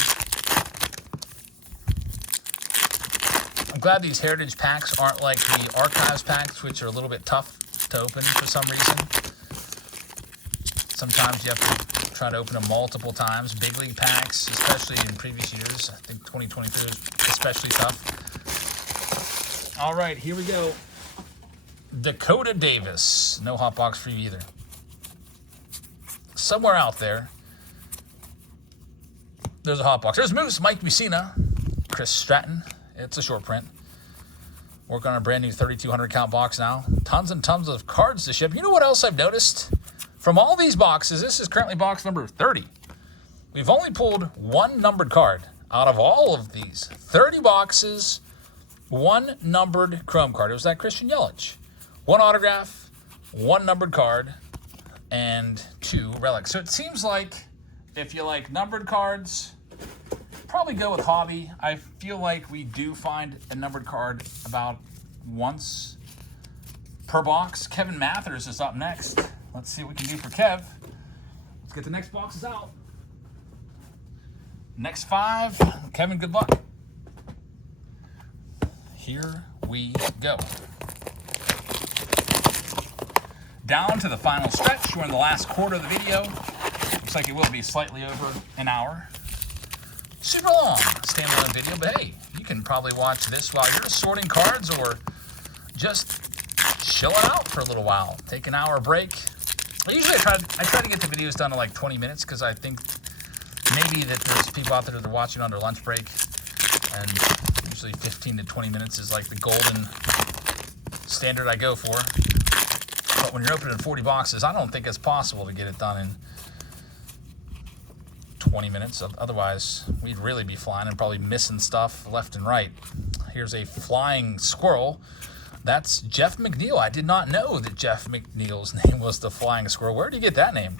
I'm glad these Heritage packs aren't like the Archives packs, which are a little bit tough to open for some reason. Sometimes you have to try to open them multiple times. Big League packs, especially in previous years. I think 2023 was especially tough. All right, here we go. Dakota Davis. No hot box for you either. Somewhere out there, there's a hot box. There's Moose, Mike Mussina, Chris Stratton. It's a short print. Work on a brand new 3,200 count box now. Tons and tons of cards to ship. You know what else I've noticed? From all these boxes, this is currently box number 30. We've only pulled 1 numbered card out of all of these. 30 boxes, 1 numbered chrome card. It was that Christian Yelich. 1 autograph, 1 numbered card, and 2 relics. So it seems like if you like numbered cards, probably go with Hobby. I feel like we do find a numbered card about once per box. Kevin Mathers is up next. Let's see what we can do for Kev. Let's get the next boxes out. Next 5. Kevin, good luck. Here we go. Down to the final stretch. We're in the last quarter of the video. Looks like it will be slightly over an hour. Super long standalone video, but hey, you can probably watch this while you're sorting cards or just chilling out for a little while. Take an hour break. Usually I try to get the videos done in like 20 minutes because I think maybe that there's people out there that are watching on their lunch break, and usually 15 to 20 minutes is like the golden standard I go for. But when you're opening 40 boxes, I don't think it's possible to get it done in 20 minutes. Otherwise, we'd really be flying and probably missing stuff left and right. Here's a flying squirrel. That's Jeff McNeil. I did not know that Jeff McNeil's name was the Flying Squirrel. Where did he get that name?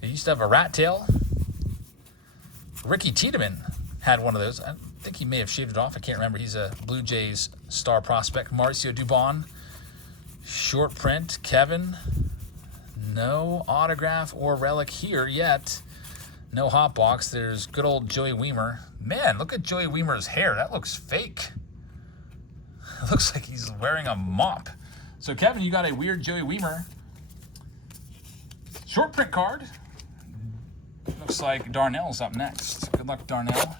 He used to have a rat tail. Ricky Tiedemann had one of those. I think he may have shaved it off. I can't remember. He's a Blue Jays star prospect. Marcio Dubon. Short print. Kevin. No autograph or relic here yet. No hot box. There's good old Joey Weimer. Man, look at Joey Weimer's hair. That looks fake. It looks like he's wearing a mop. So, Kevin, you got a weird Joey Weimer short print card. Looks like Darnell's up next. Good luck, Darnell.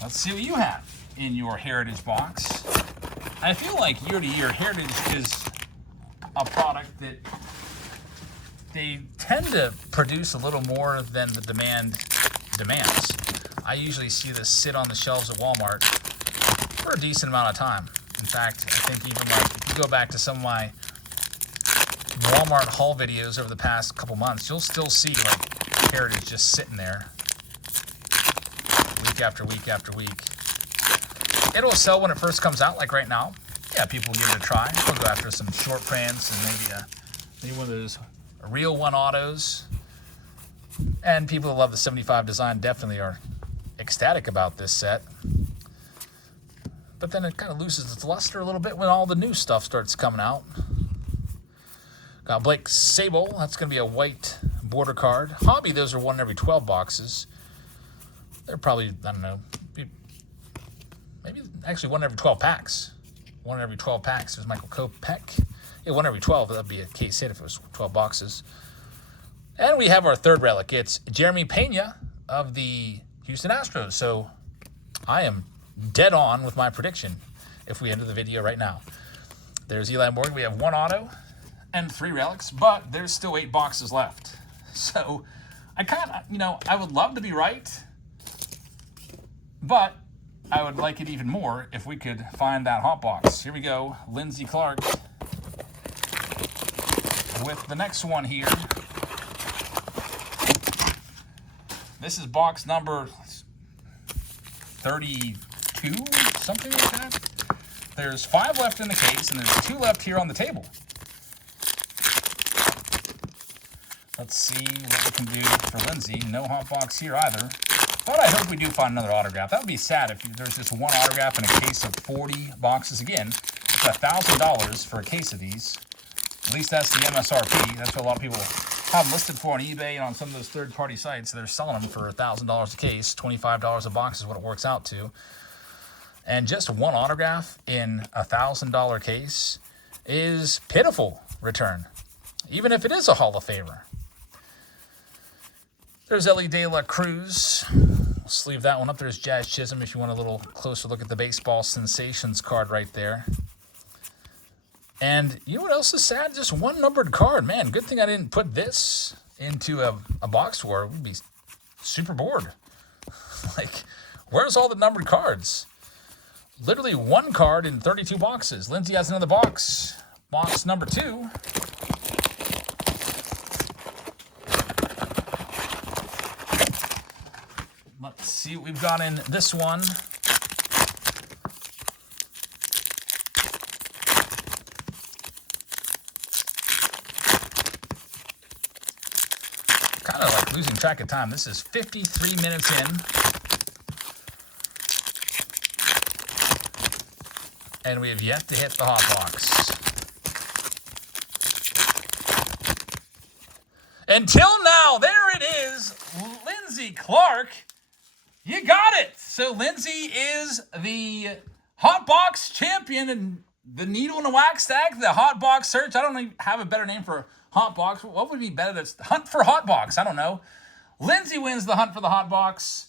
Let's see what you have in your Heritage box. I feel like year to year, Heritage is a product that they tend to produce a little more than the demand demands. I usually see this sit on the shelves at Walmart for a decent amount of time. In fact, I think even like if you go back to some of my Walmart haul videos over the past couple months, you'll still see like Heritage just sitting there week after week after week. It'll sell when it first comes out, like right now. Yeah, people will give it a try. We'll go after some short prints and maybe one of those real one autos. And people who love the 75 design definitely are ecstatic about this set. But then it kind of loses its luster a little bit when all the new stuff starts coming out. Got Blake Sable. That's going to be a white border card. Hobby, those are 1 in every 12 boxes. They're probably, I don't know, maybe actually 1 in every 12 packs. 1 in every 12 packs. There's Michael Kopech. Yeah, 1 every 12. That'd be a case hit if it was 12 boxes. And we have our third relic. It's Jeremy Pena of the Houston Astros. So I am dead on with my prediction if we enter the video right now. There's Eli Morgan. We have 1 auto and 3 relics, but there's still 8 boxes left. So I kind of, I would love to be right, but I would like it even more if we could find that hot box. Here we go. Lindsey Clark with the next one here. This is box number 32, something like that. There's 5 left in the case, and there's 2 left here on the table. Let's see what we can do for Lindsey. No hot box here either. But I hope we do find another autograph. That would be sad if there's just 1 autograph in a case of 40 boxes. Again, it's $1,000 for a case of these. At least that's the MSRP. That's what a lot of people have them listed for on eBay and on some of those third-party sites. They're selling them for $1,000 a case. $25 a box is what it works out to. And just 1 autograph in a $1,000 case is pitiful return, even if it is a Hall of Famer. There's Ellie De La Cruz. Let's leave that one up. There's Jazz Chisholm if you want a little closer look at the Baseball Sensations card right there. And you know what else is sad? Just 1 numbered card. Man, good thing I didn't put this into a box score. We'd be super bored. Like, where's all the numbered cards? Literally 1 card in 32 boxes. Lindsey has another box. Box number 2. Let's see what we've got in this one. Kind of like losing track of time. This is 53 minutes in. And we have yet to hit the hot box. Until now, there it is. Lindsey Clark. You got it. So Lindsey is the hot box champion and the needle in the wax tag, the hot box search. I don't even have a better name for hot box. What would be better? That's hunt for hot box. I don't know. Lindsey wins the hunt for the hot box.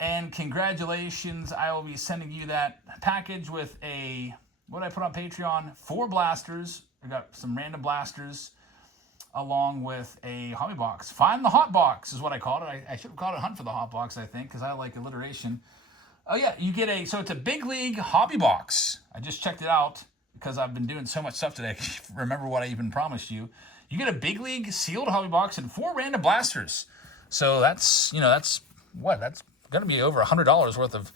And congratulations. I will be sending you that package with what I put on Patreon, 4 blasters. I got some random blasters along with a hobby box. Find the hot box is what I called it. I should have called it hunt for the hot box, I think, because I like alliteration. Oh yeah, you get so it's a big league hobby box. I just checked it out because I've been doing so much stuff today. I can't remember what I even promised you. You get a big league sealed hobby box and 4 random blasters. So that's going to be over $100 worth of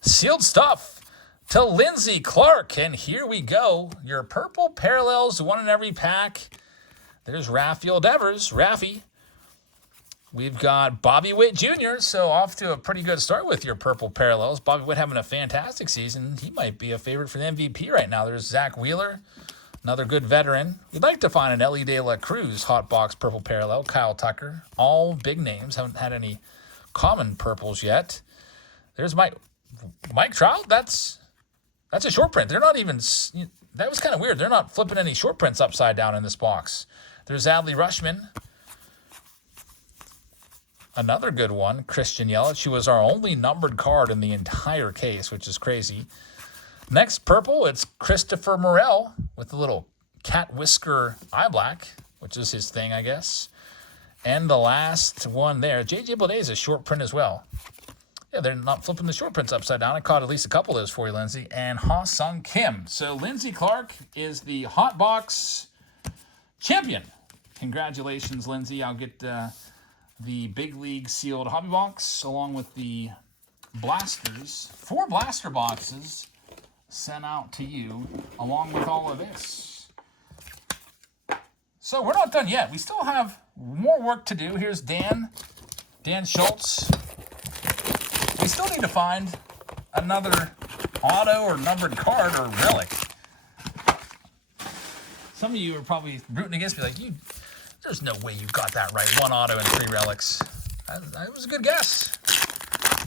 sealed stuff to Lindsey Clark. And here we go. Your purple parallels, 1 in every pack. There's Rafael Devers, Raffy. We've got Bobby Witt Jr., so off to a pretty good start with your purple parallels. Bobby Witt having a fantastic season. He might be a favorite for the MVP right now. There's Zach Wheeler, Another good veteran. We'd like to find an Ellie De La Cruz hot box purple parallel. Kyle Tucker. All big names. Haven't had any common purples yet. There's Mike Trout. That's a short print. They're not even... That was kind of weird. They're not flipping any short prints upside down in this box. There's Adley Rutschman. Another good one, Christian Yelich, who was our only numbered card in the entire case, which is crazy. Next, purple, it's Christopher Morel with a little cat whisker eye black, which is his thing, I guess. And the last one there, J.J. Bleday is a short print as well. Yeah, they're not flipping the short prints upside down. I caught at least a couple of those for you, Lindsay. And Ha-Sung Kim. So Lindsay Clark is the hot box champion. Congratulations, Lindsay. I'll get the Big League sealed hobby box along with the blasters. 4 blaster boxes sent out to you along with all of this. So we're not done yet. We still have more work to do. Here's Dan Schultz. We still need to find another auto or numbered card or relic. Some of you are probably rooting against me like, there's no way you got that right. 1 auto and 3 relics. That was a good guess.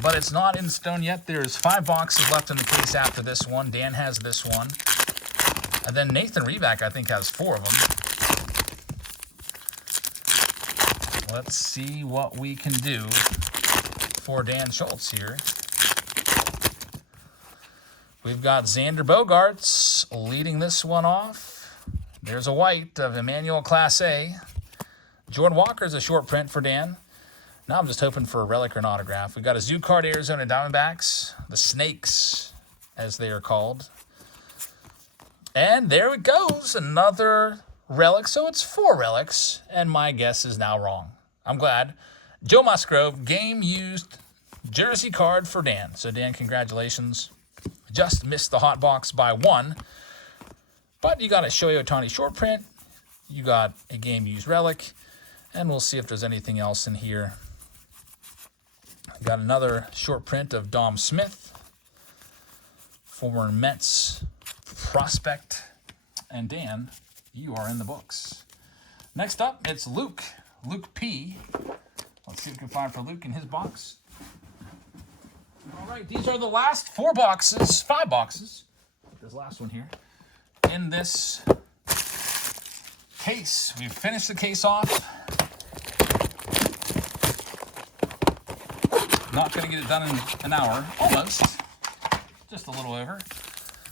But it's not in stone yet. There's 5 boxes left in the case after this one. Dan has this one. And then Nathan Reback, I think, has 4 of them. Let's see what we can do for Dan Schultz here. We've got Xander Bogaerts leading this one off. There's a white of Emmanuel Class A. Jordan Walker's a short print for Dan. Now I'm just hoping for a relic or an autograph. We've got a Zoo card, Arizona Diamondbacks. The Snakes, as they are called. And there it goes. Another relic. So it's 4 relics. And my guess is now wrong. I'm glad. Joe Musgrove, game used jersey card for Dan. So Dan, congratulations. Just missed the hot box by 1. But you got a Shohei Ohtani short print. You got a game used relic. And we'll see if there's anything else in here. Got another short print of Dom Smith, former Mets prospect. And Dan, you are in the books. Next up, it's Luke P. Let's see what we can find for Luke in his box. All right, these are the last 5 boxes. This last one here. In this case, we've finished the case off. Not going to get it done in an hour. Almost. Just a little over.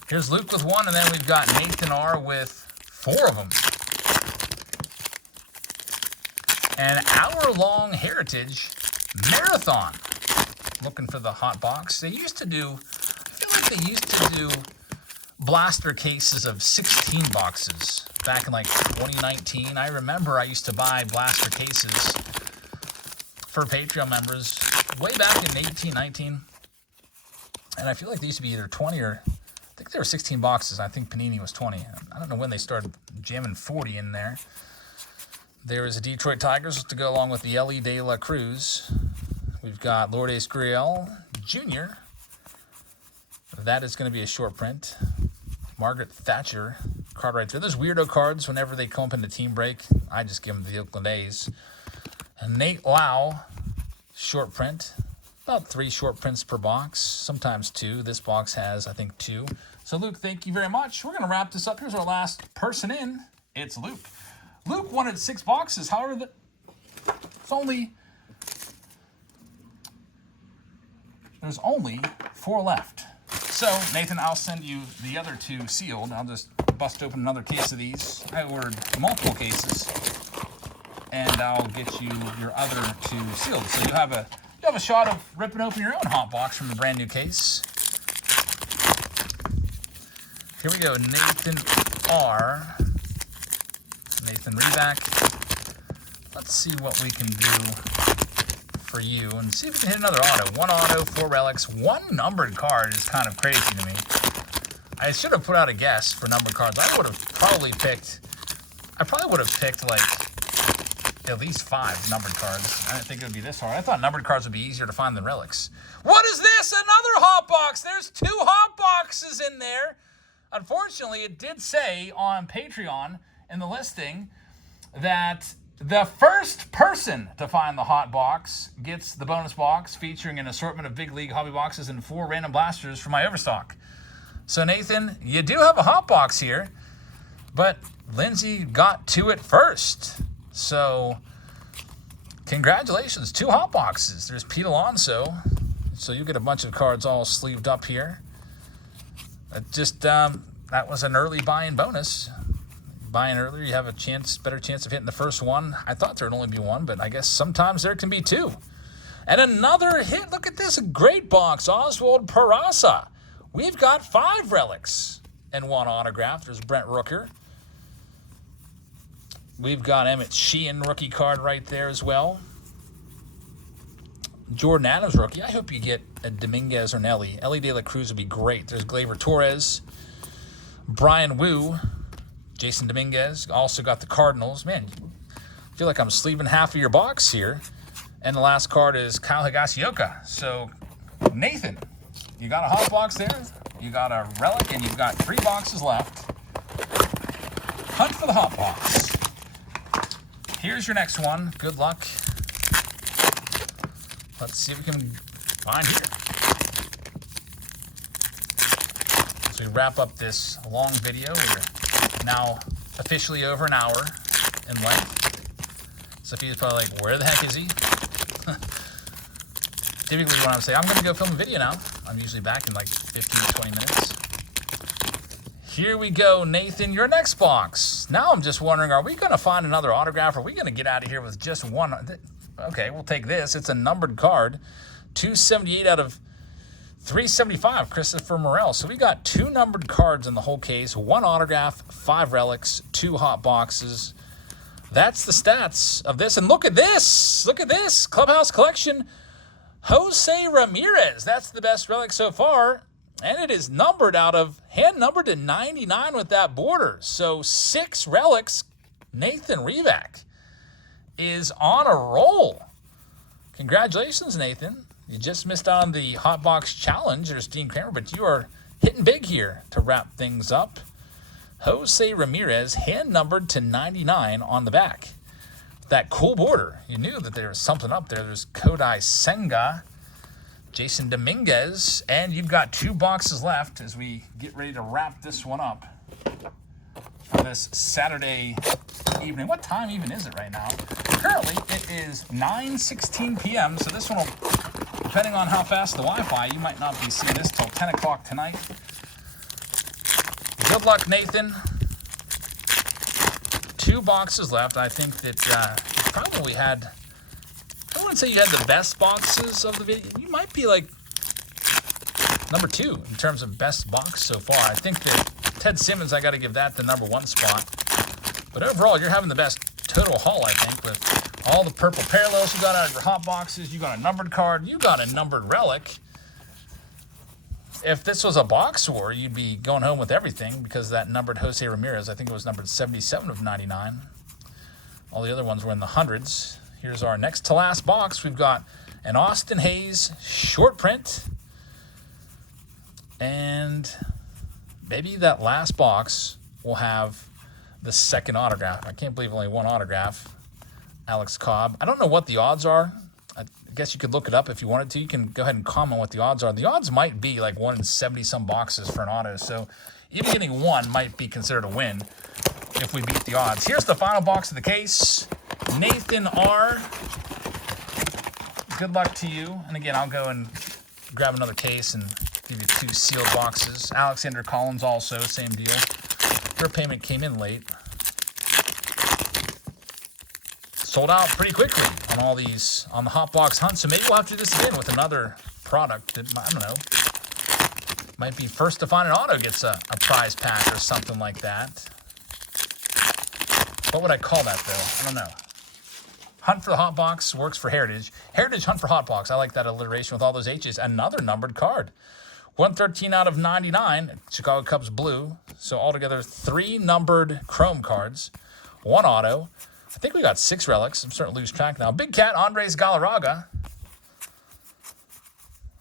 Here's Luke with 1, and then we've got Nathan R. with 4 of them. An hour-long Heritage Marathon. Looking for the hot box. I feel like they used to do blaster cases of 16 boxes back in like 2019. I remember I used to buy blaster cases for Patreon members way back in 1819. And I feel like they used to be either 20 or, I think there were 16 boxes. I think Panini was 20. I don't know when they started jamming 40 in there. There is a Detroit Tigers to go along with the Ellie De La Cruz. We've got Lourdes Gurriel Jr. That is going to be a short print. Margaret Thatcher card right there. Those weirdo cards, whenever they come up in the team break, I just give them to the Oakland A's. And Nate Lau, short print. About 3 short prints per box, sometimes 2. This box has, I think, 2. So, Luke, thank you very much. We're going to wrap this up. Here's our last person in. It's Luke. Luke wanted 6 boxes. However, there's only 4 left. So, Nathan, I'll send you the other 2 sealed. I'll just bust open another case of these. I ordered multiple cases, and I'll get you your other 2 sealed. So you have a shot of ripping open your own hot box from a brand new case. Here we go, Nathan R. Nathan Reback. Let's see what we can do for you and see if we can hit another auto. 1 auto, 4 relics, 1 numbered card is kind of crazy to me. I should have put out a guess for numbered cards. I probably would have picked like at least 5 numbered cards. I didn't think it would be this hard. I thought numbered cards would be easier to find than relics. What is this? Another hot box. There's 2 hot boxes in there. Unfortunately, it did say on Patreon in the listing that the first person to find the hot box gets the bonus box featuring an assortment of big league hobby boxes and 4 random blasters for my overstock. So Nathan, you do have a hot box here, but Lindsay got to it first. So congratulations, 2 hot boxes. There's Pete Alonso. So you get a bunch of cards all sleeved up here. That was an early buy-in bonus. Buying earlier, you have a better chance of hitting the first one. I thought there would only be 1, but I guess sometimes there can be 2. And another hit. Look at this, a great box. Oswald Peraza. We've got 5 relics and 1 autograph. There's Brent Rooker. We've got Emmett Sheehan rookie card right there as well. Jordan Adams rookie. I hope you get a Dominguez or an Ellie De La Cruz would be great. There's Gleyber Torres. Brian Wu. Jason Dominguez. Also got the Cardinals. Man, I feel like I'm sleeving half of your box here. And the last card is Kyle Higashioka. So, Nathan, you got a hot box there. You got a relic, and you've got 3 boxes left. Hunt for the hot box. Here's your next one. Good luck. Let's see if we can find here. As we wrap up this long video, we're now officially over an hour in length. Sophia's probably like, where the heck is he? Typically when I say, I'm going to go film a video now, I'm usually back in like 15 to 20 minutes. Here we go, Nathan, your next box. Now I'm just wondering, are we going to find another autograph? Or are we going to get out of here with just 1? Okay, we'll take this. It's a numbered card. 278 out of 375, Christopher Morel. So we got 2 numbered cards in the whole case, 1 autograph, 5 relics, 2 hot boxes. That's the stats of this. And look at this. Look at this. Clubhouse Collection, Jose Ramirez. That's the best relic so far. And it is numbered hand numbered to 99 with that border. So 6 relics. Nathan Revac is on a roll. Congratulations, Nathan. You just missed out on the Hot Box Challenge. There's Dean Kramer, but you are hitting big here to wrap things up. Jose Ramirez, hand numbered to 99 on the back. That cool border. You knew that there was something up there. There's Kodai Senga, Jason Dominguez, and you've got 2 boxes left as we get ready to wrap this one up for this Saturday evening. What time even is it right now? Currently, it is 9:16 p.m., so this one will, depending on how fast the Wi-Fi, you might not be seeing this till 10 o'clock tonight. Good luck, Nathan. 2 boxes left. I think that you probably had, I wouldn't say you had the best boxes of the video. You might be like number 2 in terms of best box so far. I think that Ted Simmons, I got to give that the number 1 spot. But overall, you're having the best total haul, I think, with all the purple parallels you got out of your hot boxes. You got a numbered card. You got a numbered relic. If this was a box war, you'd be going home with everything because of that numbered Jose Ramirez. I think it was numbered 77 of 99. All the other ones were in the hundreds. Here's our next to last box. We've got an Austin Hayes short print. And maybe that last box will have the second autograph. I can't believe only 1 autograph. Alex Cobb. I don't know what the odds are. I guess you could look it up if you wanted to. You can go ahead and comment what the odds are. The odds might be like 1 in 70-some boxes for an auto. So even getting 1 might be considered a win if we beat the odds. Here's the final box of the case. Nathan R. Good luck to you. And again, I'll go and grab another case and give you 2 sealed boxes. Alexander Collins also, same deal. Her payment came in late. Sold out pretty quickly on all these, on the Hot Box Hunt. So maybe we'll have to do this again with another product that, I don't know, might be first to find an auto gets a prize pack or something like that. What would I call that, though? I don't know. Hunt for the Hot Box works for Heritage. Heritage Hunt for Hot Box. I like that alliteration with all those H's. Another numbered card. 113 out of 99. Chicago Cubs blue. So altogether 3 numbered chrome cards. 1 auto. I think we got 6 relics. I'm starting to lose track now. Big Cat, Andres Galarraga.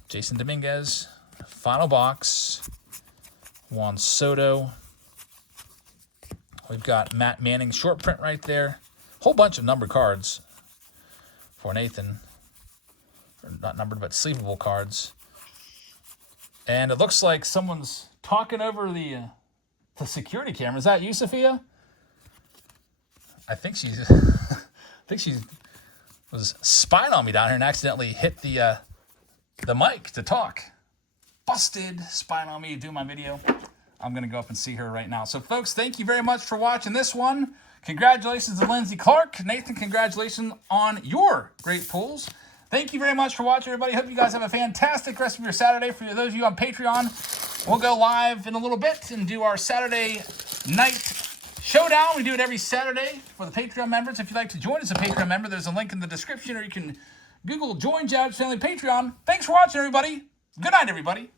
Jason Dominguez. Final box. Juan Soto. We've got Matt Manning short print right there. Whole bunch of numbered cards for Nathan. Or not numbered, but sleevable cards. And it looks like someone's talking over the security camera. Is that you, Sophia? I think she was spying on me down here and accidentally hit the mic to talk. Busted, spying on me to do my video. I'm going to go up and see her right now. So, folks, thank you very much for watching this one. Congratulations to Lindsey Clark. Nathan, congratulations on your great pulls. Thank you very much for watching, everybody. Hope you guys have a fantastic rest of your Saturday. For those of you on Patreon, we'll go live in a little bit and do our Saturday night showdown. We do it every Saturday for the Patreon members. If you'd like to join as a Patreon member, there's a link in the description, or you can Google Join Jabs Family Patreon. Thanks for watching, everybody. Good night, everybody.